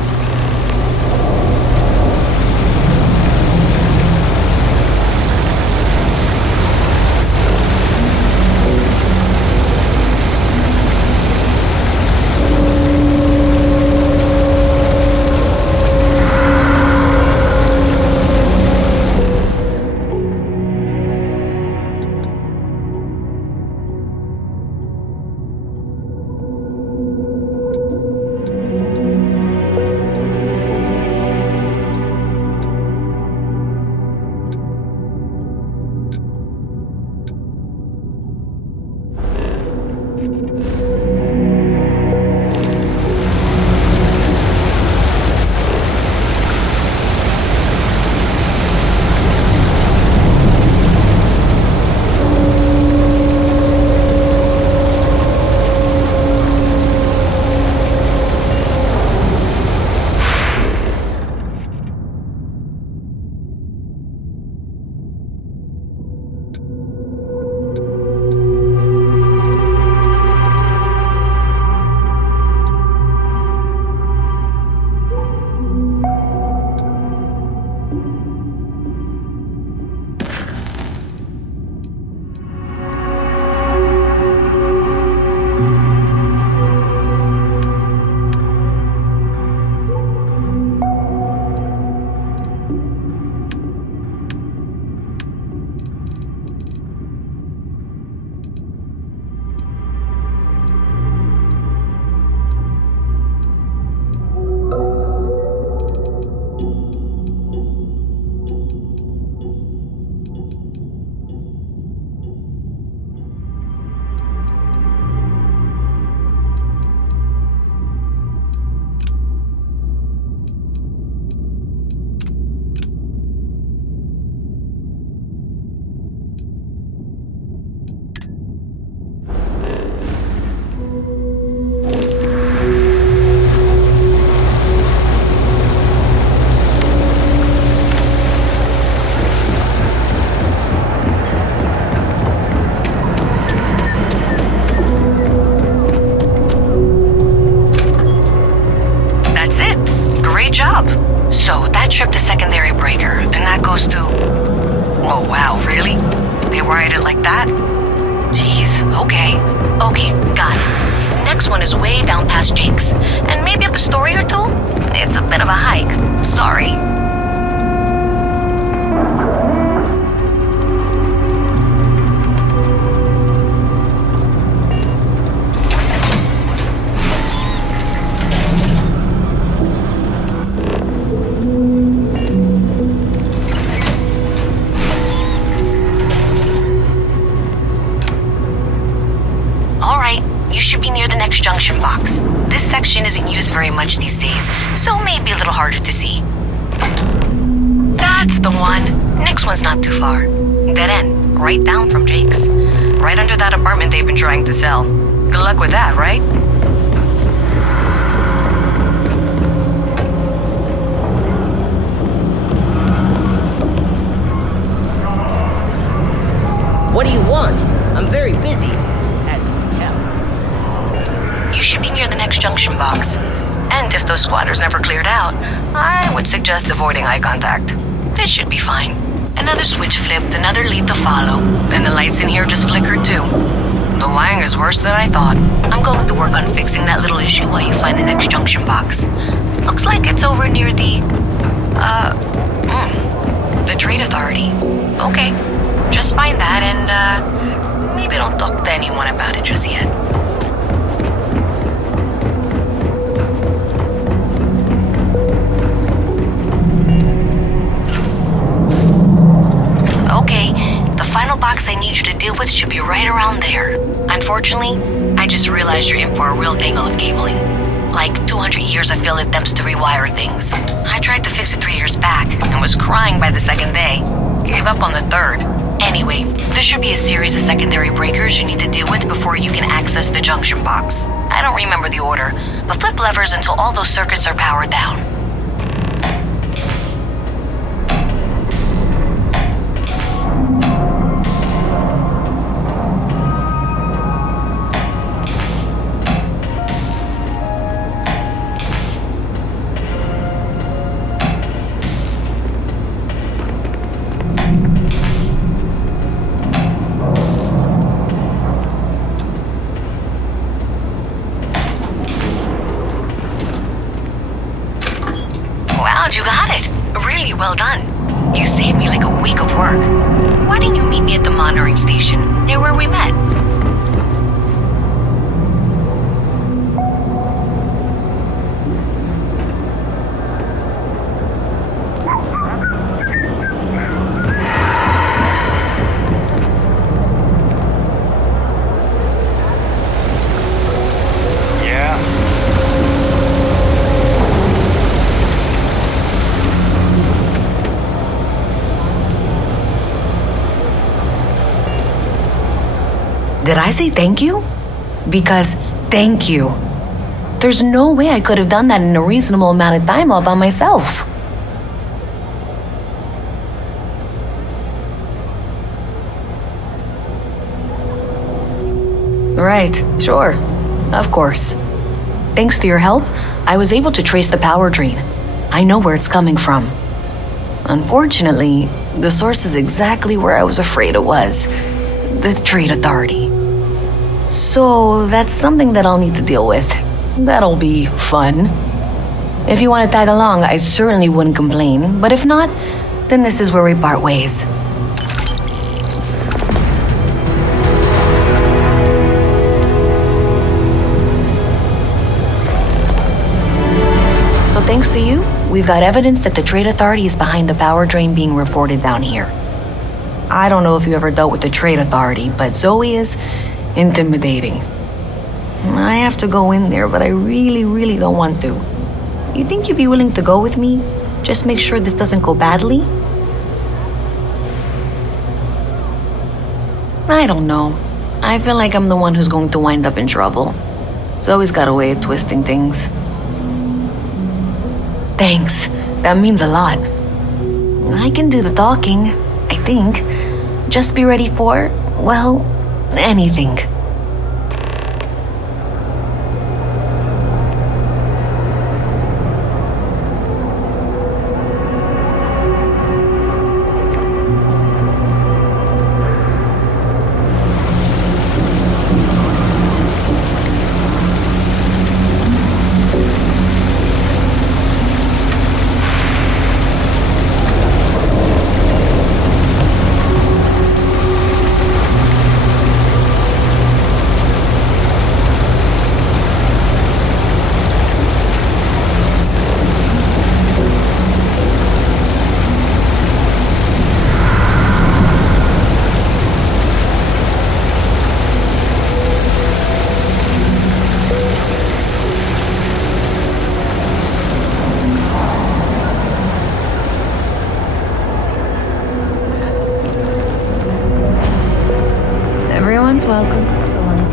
Good job. So that trip to secondary breaker, and that goes to... Oh wow, really? They wired it like that? Jeez, okay. Okay, got it. Next one is way down past Jake's. And maybe up a story or two? It's a bit of a hike. Sorry. Junction box. This section isn't used very much these days, so maybe a little harder to see. That's the one. Next one's not too far. Dead end, right down from Jake's. Right under that apartment they've been trying to sell. Good luck with that, right? What do you want? I'm very busy, as you can tell. You should be near the next junction box. And if those squatters never cleared out, I would suggest avoiding eye contact. This should be fine. Another switch flipped, another lead to follow. And the lights in here just flickered too. The wiring is worse than I thought. I'm going to work on fixing that little issue while you find the next junction box. Looks like it's over near the Trade Authority. Okay, just find that and maybe don't talk to anyone about it just yet. Okay, the final box I need you to deal with should be right around there. Unfortunately, I just realized you're in for a real tangle of cabling. Like 200 years of field attempts to rewire things. I tried to fix it 3 years back and was crying by the second day. Gave up on the third. Anyway, there should be a series of secondary breakers you need to deal with before you can access the junction box. I don't remember the order, but flip levers until all those circuits are powered down. You got it. Really well done. You saved me like a week of work. Why didn't you meet me at the monitoring station, near where we met? Did I say thank you? Because thank you. There's no way I could have done that in a reasonable amount of time all by myself. Right, sure. Of course. Thanks to your help, I was able to trace the power drain. I know where it's coming from. Unfortunately, the source is exactly where I was afraid it was. The Trade Authority. So that's something that I'll need to deal with. That'll be fun. If you want to tag along, I certainly wouldn't complain, but if not, then this is where we part ways. So thanks to you, we've got evidence that the Trade Authority is behind the power drain being reported down here. I don't know if you ever dealt with the Trade Authority, but Zoe is intimidating. I have to go in there, but I really don't want to. You think you'd be willing to go with me? Just make sure this doesn't go badly? I don't know. I feel like I'm the one who's going to wind up in trouble. Zoe's got a way of twisting things. Thanks. That means a lot. I can do the talking, I think. Just be ready for, well, anything.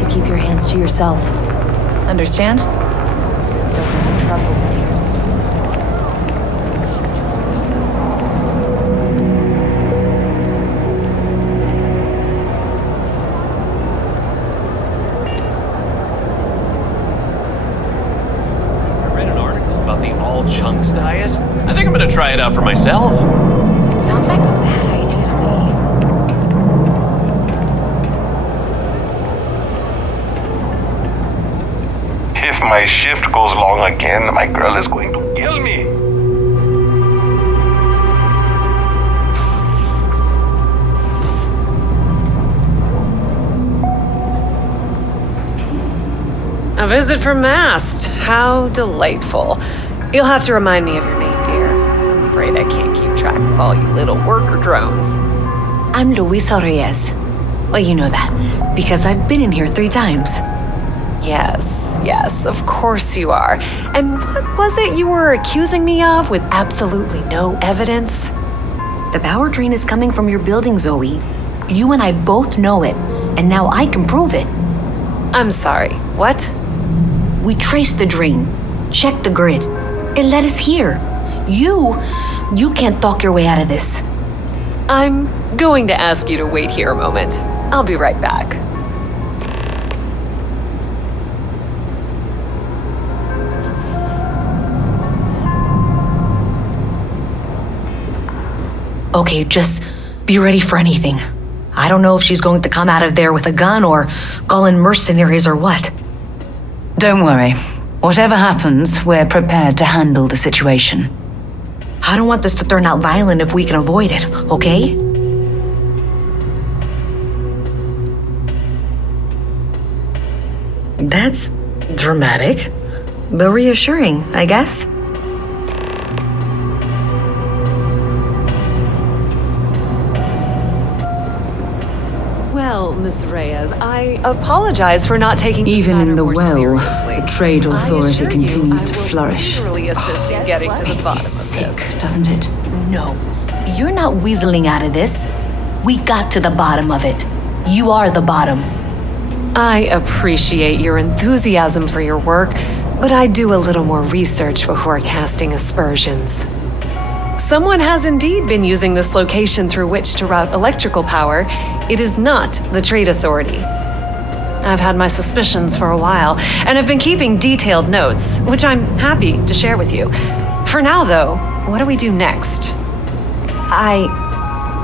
to keep your hands to yourself. Understand? Don't get in trouble with you. I read an article about the all chunks diet. I think I'm gonna try it out for myself. Sounds like a bad idea to me. If my shift goes long again, my girl is going to kill me. A visit from Mast. How delightful. You'll have to remind me of your name, dear. I'm afraid I can't keep track of all you little worker drones. I'm Luisa Reyes. Well, you know that, because I've been in here 3 times. Yes, of course you are. And what was it you were accusing me of with absolutely no evidence? The power drain is coming from your building, Zoe. You and I both know it, and now I can prove it. I'm sorry, what? We traced the drain, checked the grid. It led us here. You can't talk your way out of this. I'm going to ask you to wait here a moment. I'll be right back. Okay, just be ready for anything. I don't know if she's going to come out of there with a gun or call in mercenaries or what. Don't worry. Whatever happens, we're prepared to handle the situation. I don't want this to turn out violent if we can avoid it, okay? That's dramatic, but reassuring, I guess. Well, Miss Reyes, I apologize for not taking this Even in the matter more well, seriously. the trade I authority assure you continues I to will flourish. literally assist in getting to the Makes you bottom of sick, this. doesn't it? No, you're not weaseling out of this. We got to the bottom of it. You are the bottom. I appreciate your enthusiasm for your work, but I do a little more research before casting aspersions. Someone has indeed been using this location through which to route electrical power. It is not the Trade Authority. I've had my suspicions for a while, and have been keeping detailed notes, which I'm happy to share with you. For now, though, what do we do next?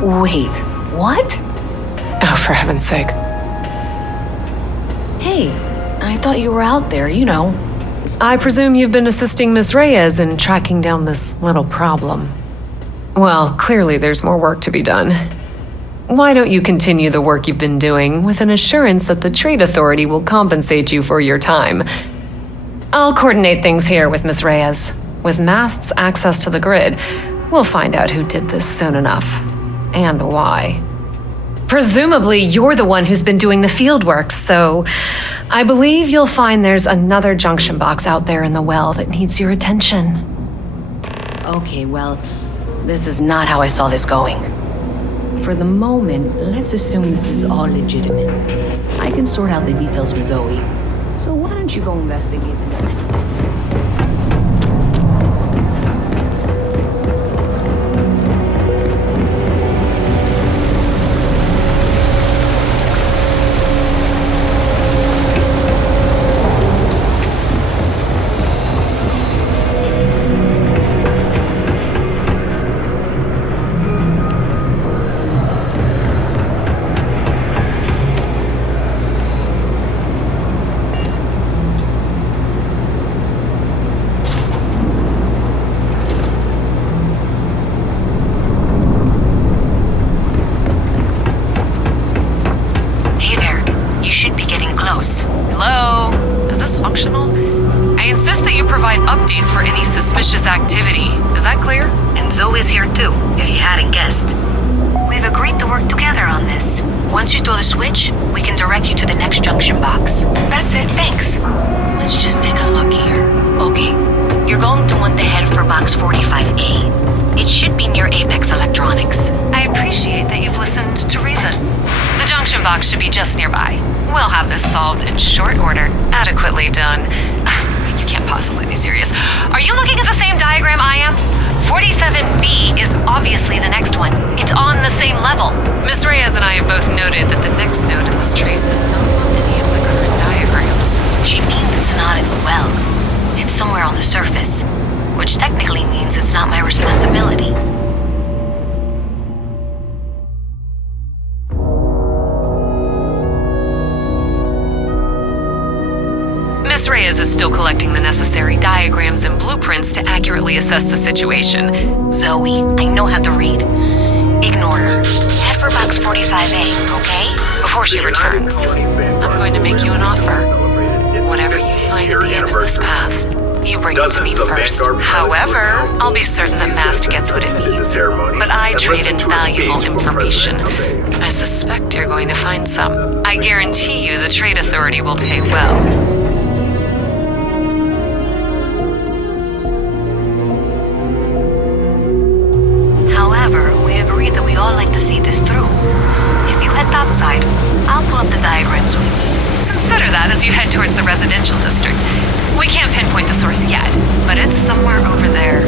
Wait, what? Oh, for heaven's sake. Hey, I thought you were out there, you know. I presume you've been assisting Miss Reyes in tracking down this little problem. Well, clearly there's more work to be done. Why don't you continue the work you've been doing with an assurance that the Trade Authority will compensate you for your time? I'll coordinate things here with Miss Reyes. With Mast's access to the grid, we'll find out who did this soon enough. And why. Presumably, you're the one who's been doing the field work, so I believe you'll find there's another junction box out there in the well that needs your attention. Okay, well, this is not how I saw this going. For the moment, let's assume this is all legitimate. I can sort out the details with Zoe. So why don't you go investigate the junction? Hello? Is this functional? I insist that you provide updates for any suspicious activity. Is that clear? And Zoe's here too, if you hadn't guessed. We've agreed to work together on this. Once you throw the switch, we can direct you to the next junction box. That's it, thanks. Let's just take a look here. Okay, you're going to want to head for box 45A. It should be near Apex Electronics. I appreciate that you've listened to reason. The junction box should be just nearby. We'll have this solved in short order. Adequately done. You can't possibly be serious. Are you looking at the same diagram I am? 47B is obviously the next one. It's on the same level. Miss Reyes and I have both noted that the next node in this trace is not on any of the current diagrams. She means it's not in the well. It's somewhere on the surface, which technically means it's not my responsibility. Miss Reyes is still collecting the necessary diagrams and blueprints to accurately assess the situation. Zoe, I know how to read. Ignore her. Head for box 45A, okay? Before she returns, I'm going to make you an offer. Whatever you find at the end of this path, you bring it to me first. However, I'll be certain that Mast gets what it needs. But I trade in valuable information. I suspect you're going to find some. I guarantee you the Trade Authority will pay well. That we all like to see this through. If you head topside, I'll pull up the diagrams we need. Consider that as you head towards the residential district. We can't pinpoint the source yet, but it's somewhere over there.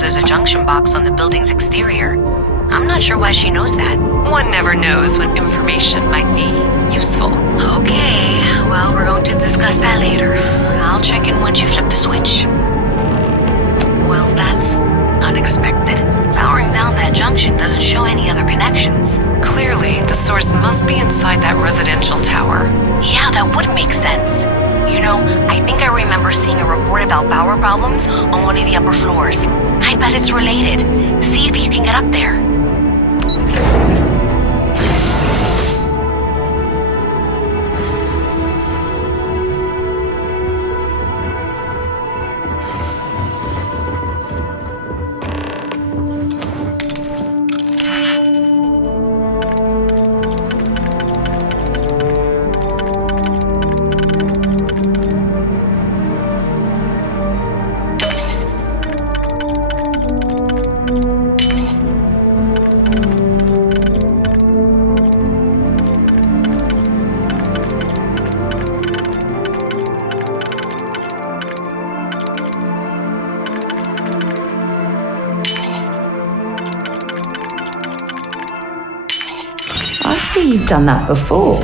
There's a junction box on the building's exterior. I'm not sure why she knows that. One never knows when information might be useful. Okay, well, we're going to discuss that later. I'll check in once you flip the switch. Well, that's unexpected. Powering down that junction doesn't show any other connections. Clearly, the source must be inside that residential tower. Yeah, that would make sense. I think I remember seeing a report about power problems on one of the upper floors. I bet it's related. See if you can get up there. I see you've done that before.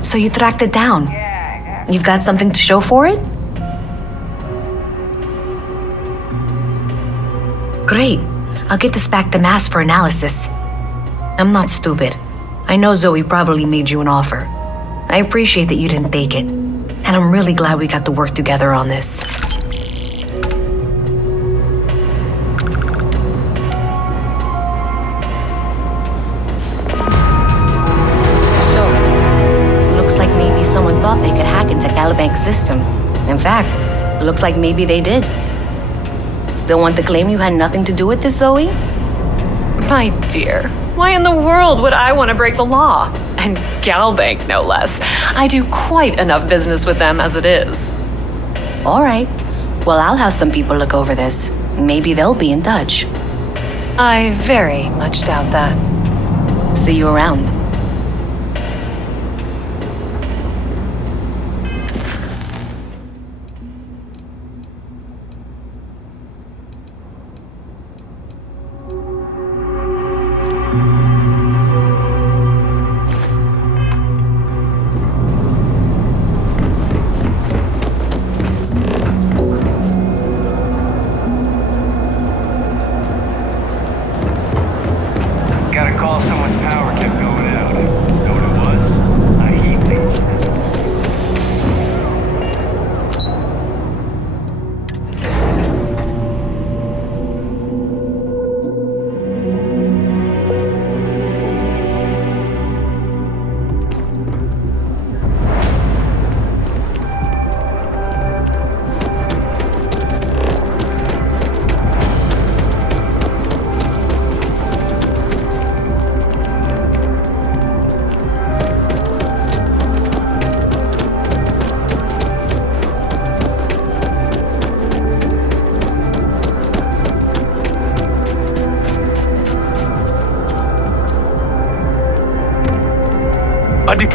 So you tracked it down? Yeah. You've got something to show for it? Great. I'll get this back to Mass for analysis. I'm not stupid. I know Zoe probably made you an offer. I appreciate that you didn't take it. And I'm really glad we got to work together on this. Thought they could hack into Calibank's system. In fact, it looks like maybe they did. Still want to claim you had nothing to do with this, Zoe? My dear, why in the world would I want to break the law? And Galbank, no less. I do quite enough business with them as it is. All right. Well, I'll have some people look over this. Maybe they'll be in touch. I very much doubt that. See you around. Gotta call someone's power kept going out.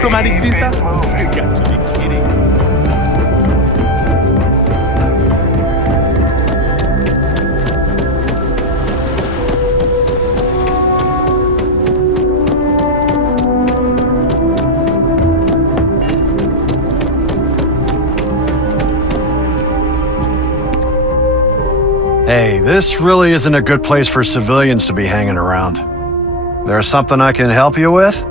diplomatic visa? You got to be kidding. Hey, this really isn't a good place for civilians to be hanging around. There's something I can help you with?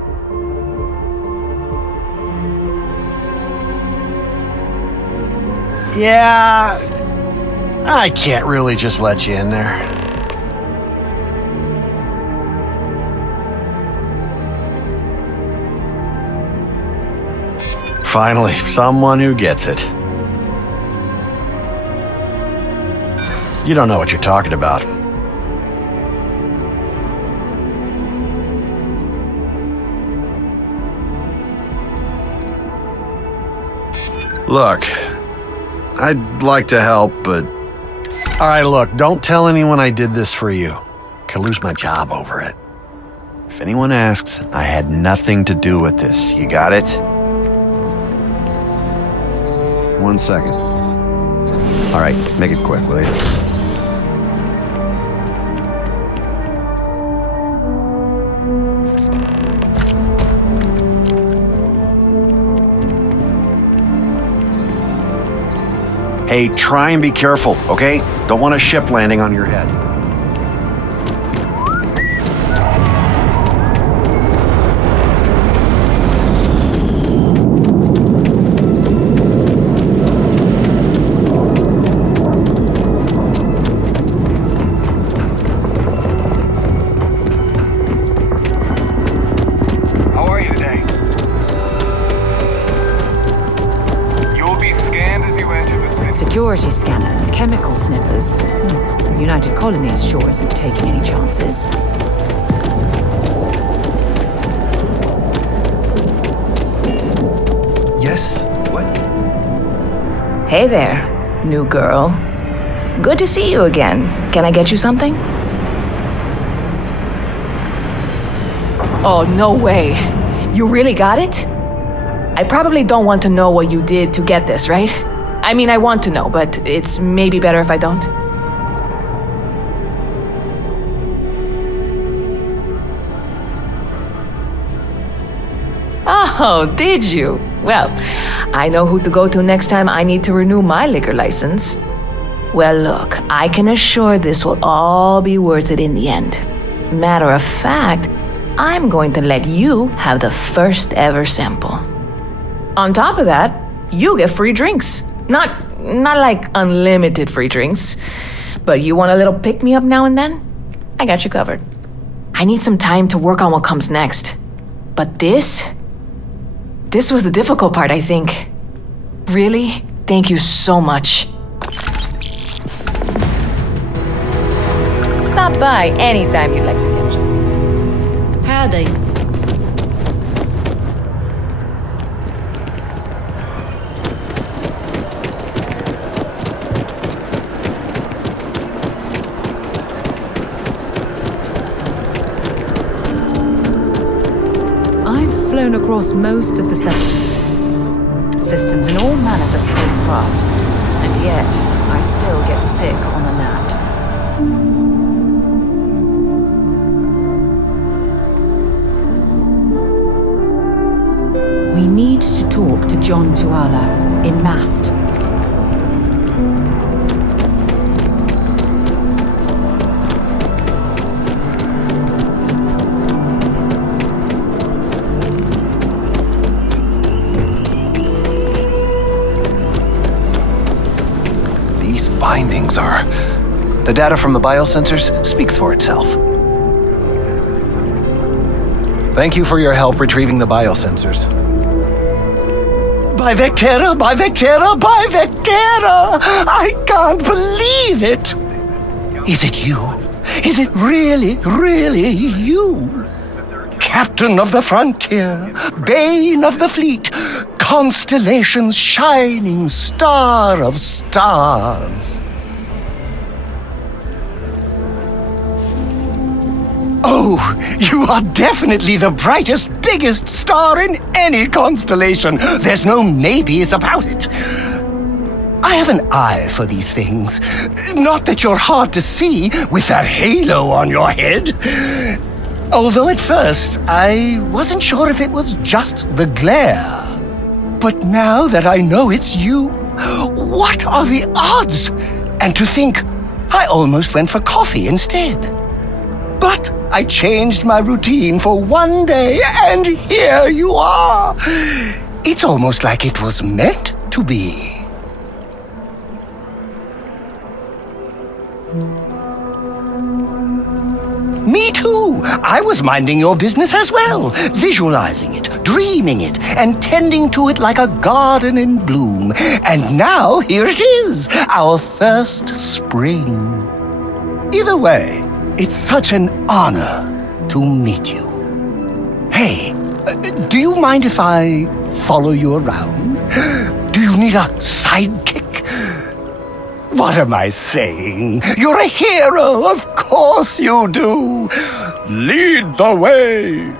Yeah, I can't really just let you in there. Finally, someone who gets it. You don't know what you're talking about. Look, I'd like to help, but... All right, look, don't tell anyone I did this for you. Could lose my job over it. If anyone asks, I had nothing to do with this. You got it? 1 second. All right, make it quick, will you? Hey, try and be careful, okay? Don't want a ship landing on your head. How are you today? You will be scanned as you enter the city. Security scanners, chemical sniffers. The United Colonies sure isn't taking any chances. Yes? What? Hey there, new girl. Good to see you again. Can I get you something? Oh, no way. You really got it? I probably don't want to know what you did to get this, right? I mean, I want to know, but it's maybe better if I don't. Oh, did you? Well, I know who to go to next time I need to renew my liquor license. Well, look, I can assure this will all be worth it in the end. Matter of fact, I'm going to let you have the first ever sample. On top of that, you get free drinks. Not like unlimited free drinks, but you want a little pick-me-up now and then? I got you covered. I need some time to work on what comes next. But this was the difficult part, I think. Really, thank you so much. Stop by anytime you'd like attention. Howdy. Flown across most of the systems and all manners of spacecraft, and yet I still get sick on the nat. We need to talk to John Tuala in Mast. Findings are... The data from the biosensors speaks for itself. Thank you for your help retrieving the biosensors. By Vectera, by Vectera, by Vectera! I can't believe it! Is it you? Is it really, really you? Captain of the frontier, bane of the fleet, constellation's shining star of stars. Oh, you are definitely the brightest, biggest star in any constellation. There's no maybes about it. I have an eye for these things. Not that you're hard to see with that halo on your head. Although at first, I wasn't sure if it was just the glare. But now that I know it's you, what are the odds? And to think, I almost went for coffee instead. But I changed my routine for one day, and here you are. It's almost like it was meant to be. Me too. I was minding your business as well, visualizing it, dreaming it, and tending to it like a garden in bloom. And now here it is, our first spring. Either way, it's such an honor to meet you. Hey, do you mind if I follow you around? Do you need a sidekick? What am I saying? You're a hero, of course you do. Lead the way.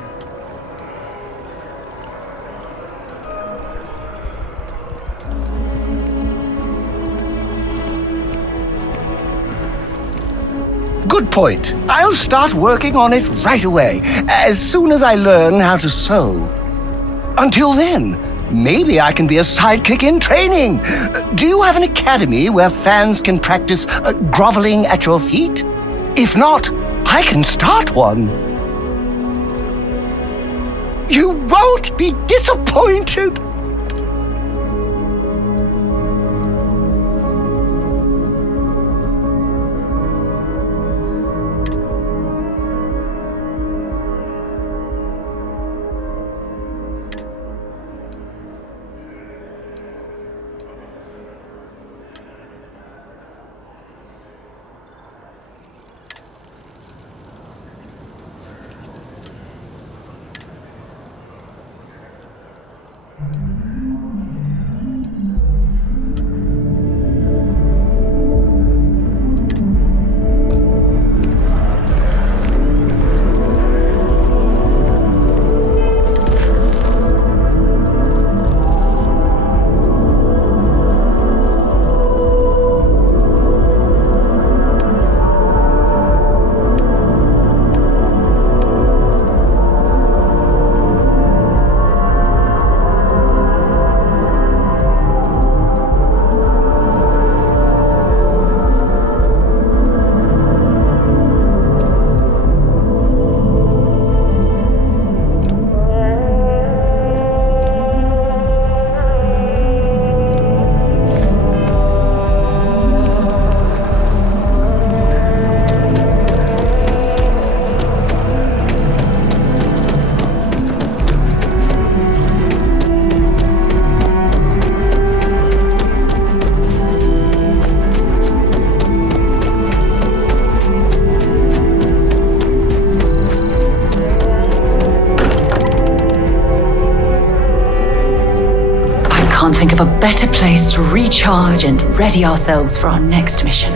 Good point. I'll start working on it right away, as soon as I learn how to sew. Until then, maybe I can be a sidekick in training. Do you have an academy where fans can practice groveling at your feet? If not, I can start one. You won't be disappointed. Can't think of a better place to recharge and ready ourselves for our next mission.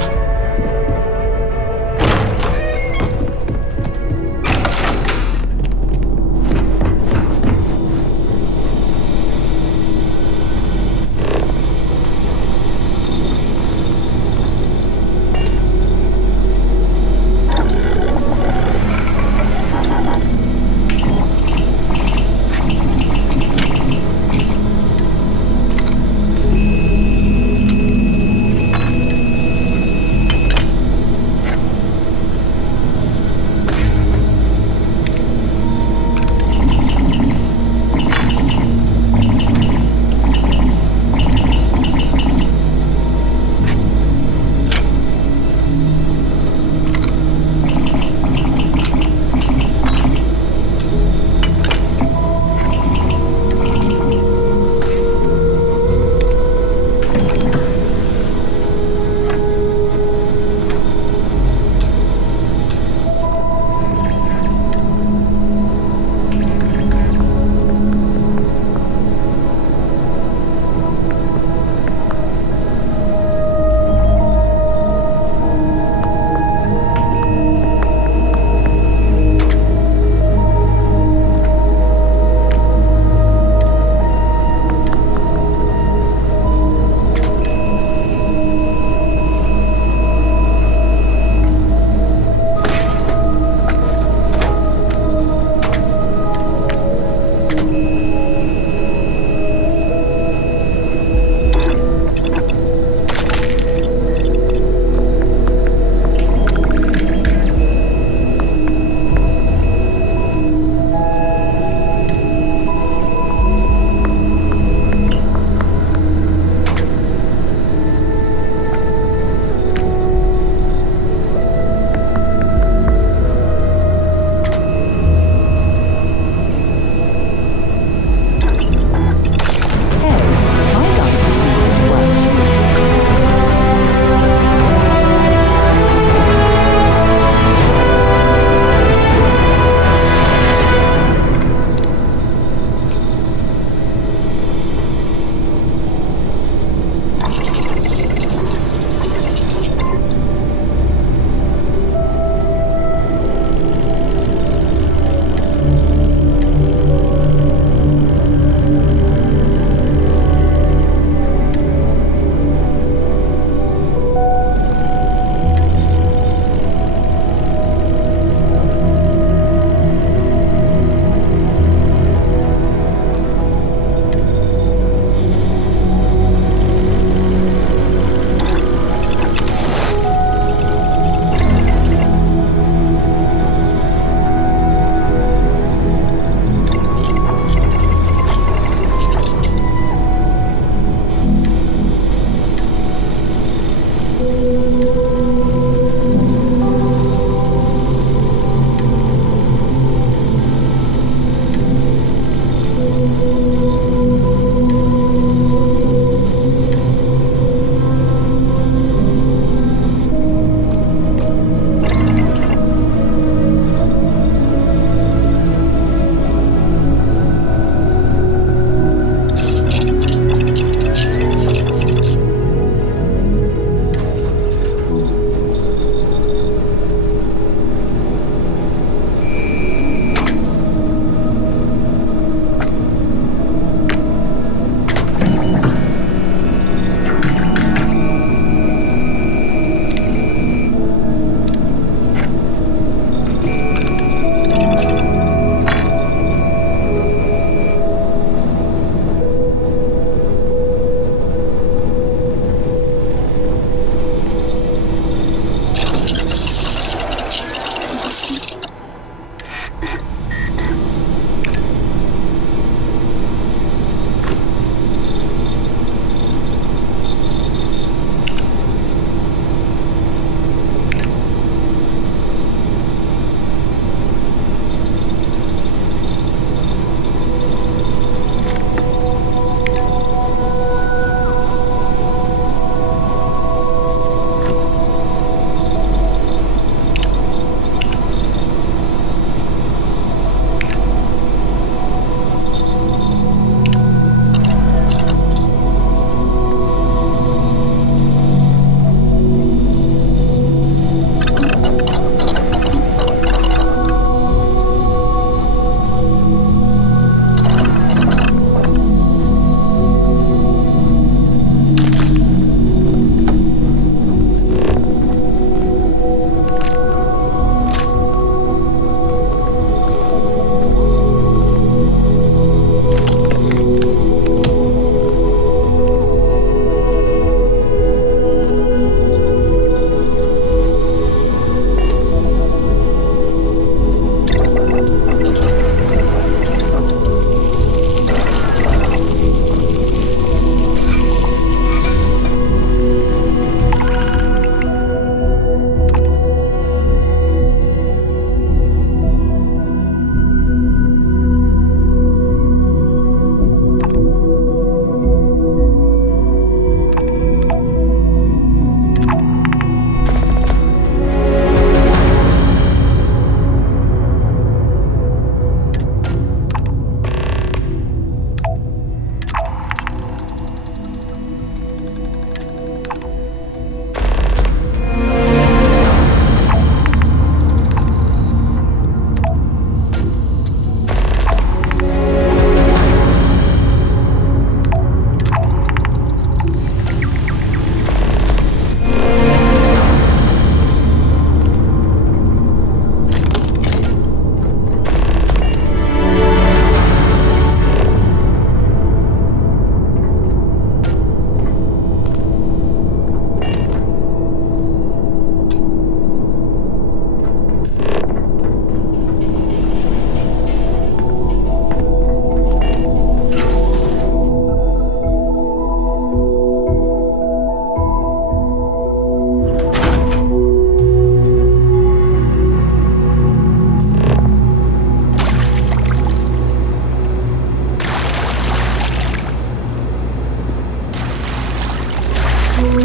It's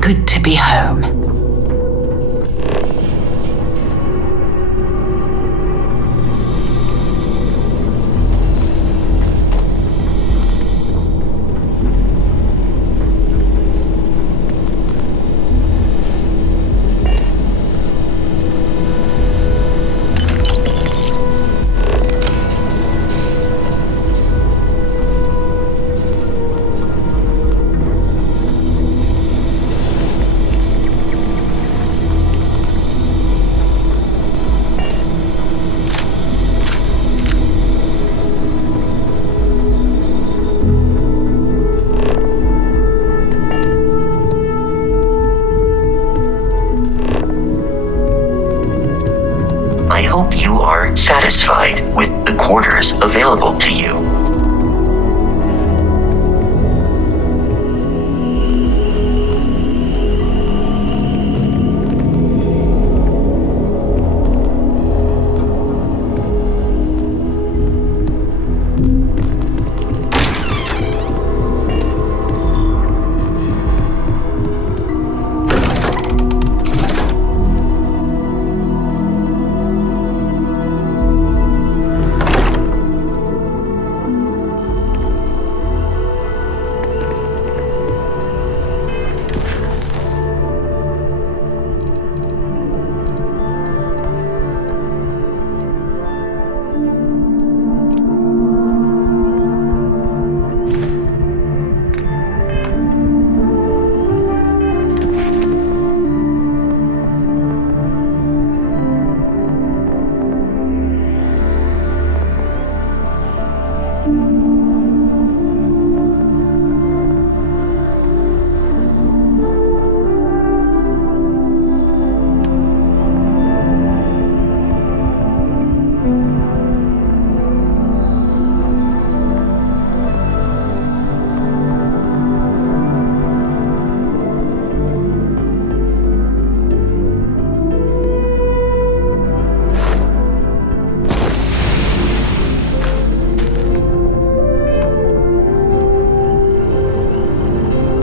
good to be home. I hope you are satisfied with the quarters available to you.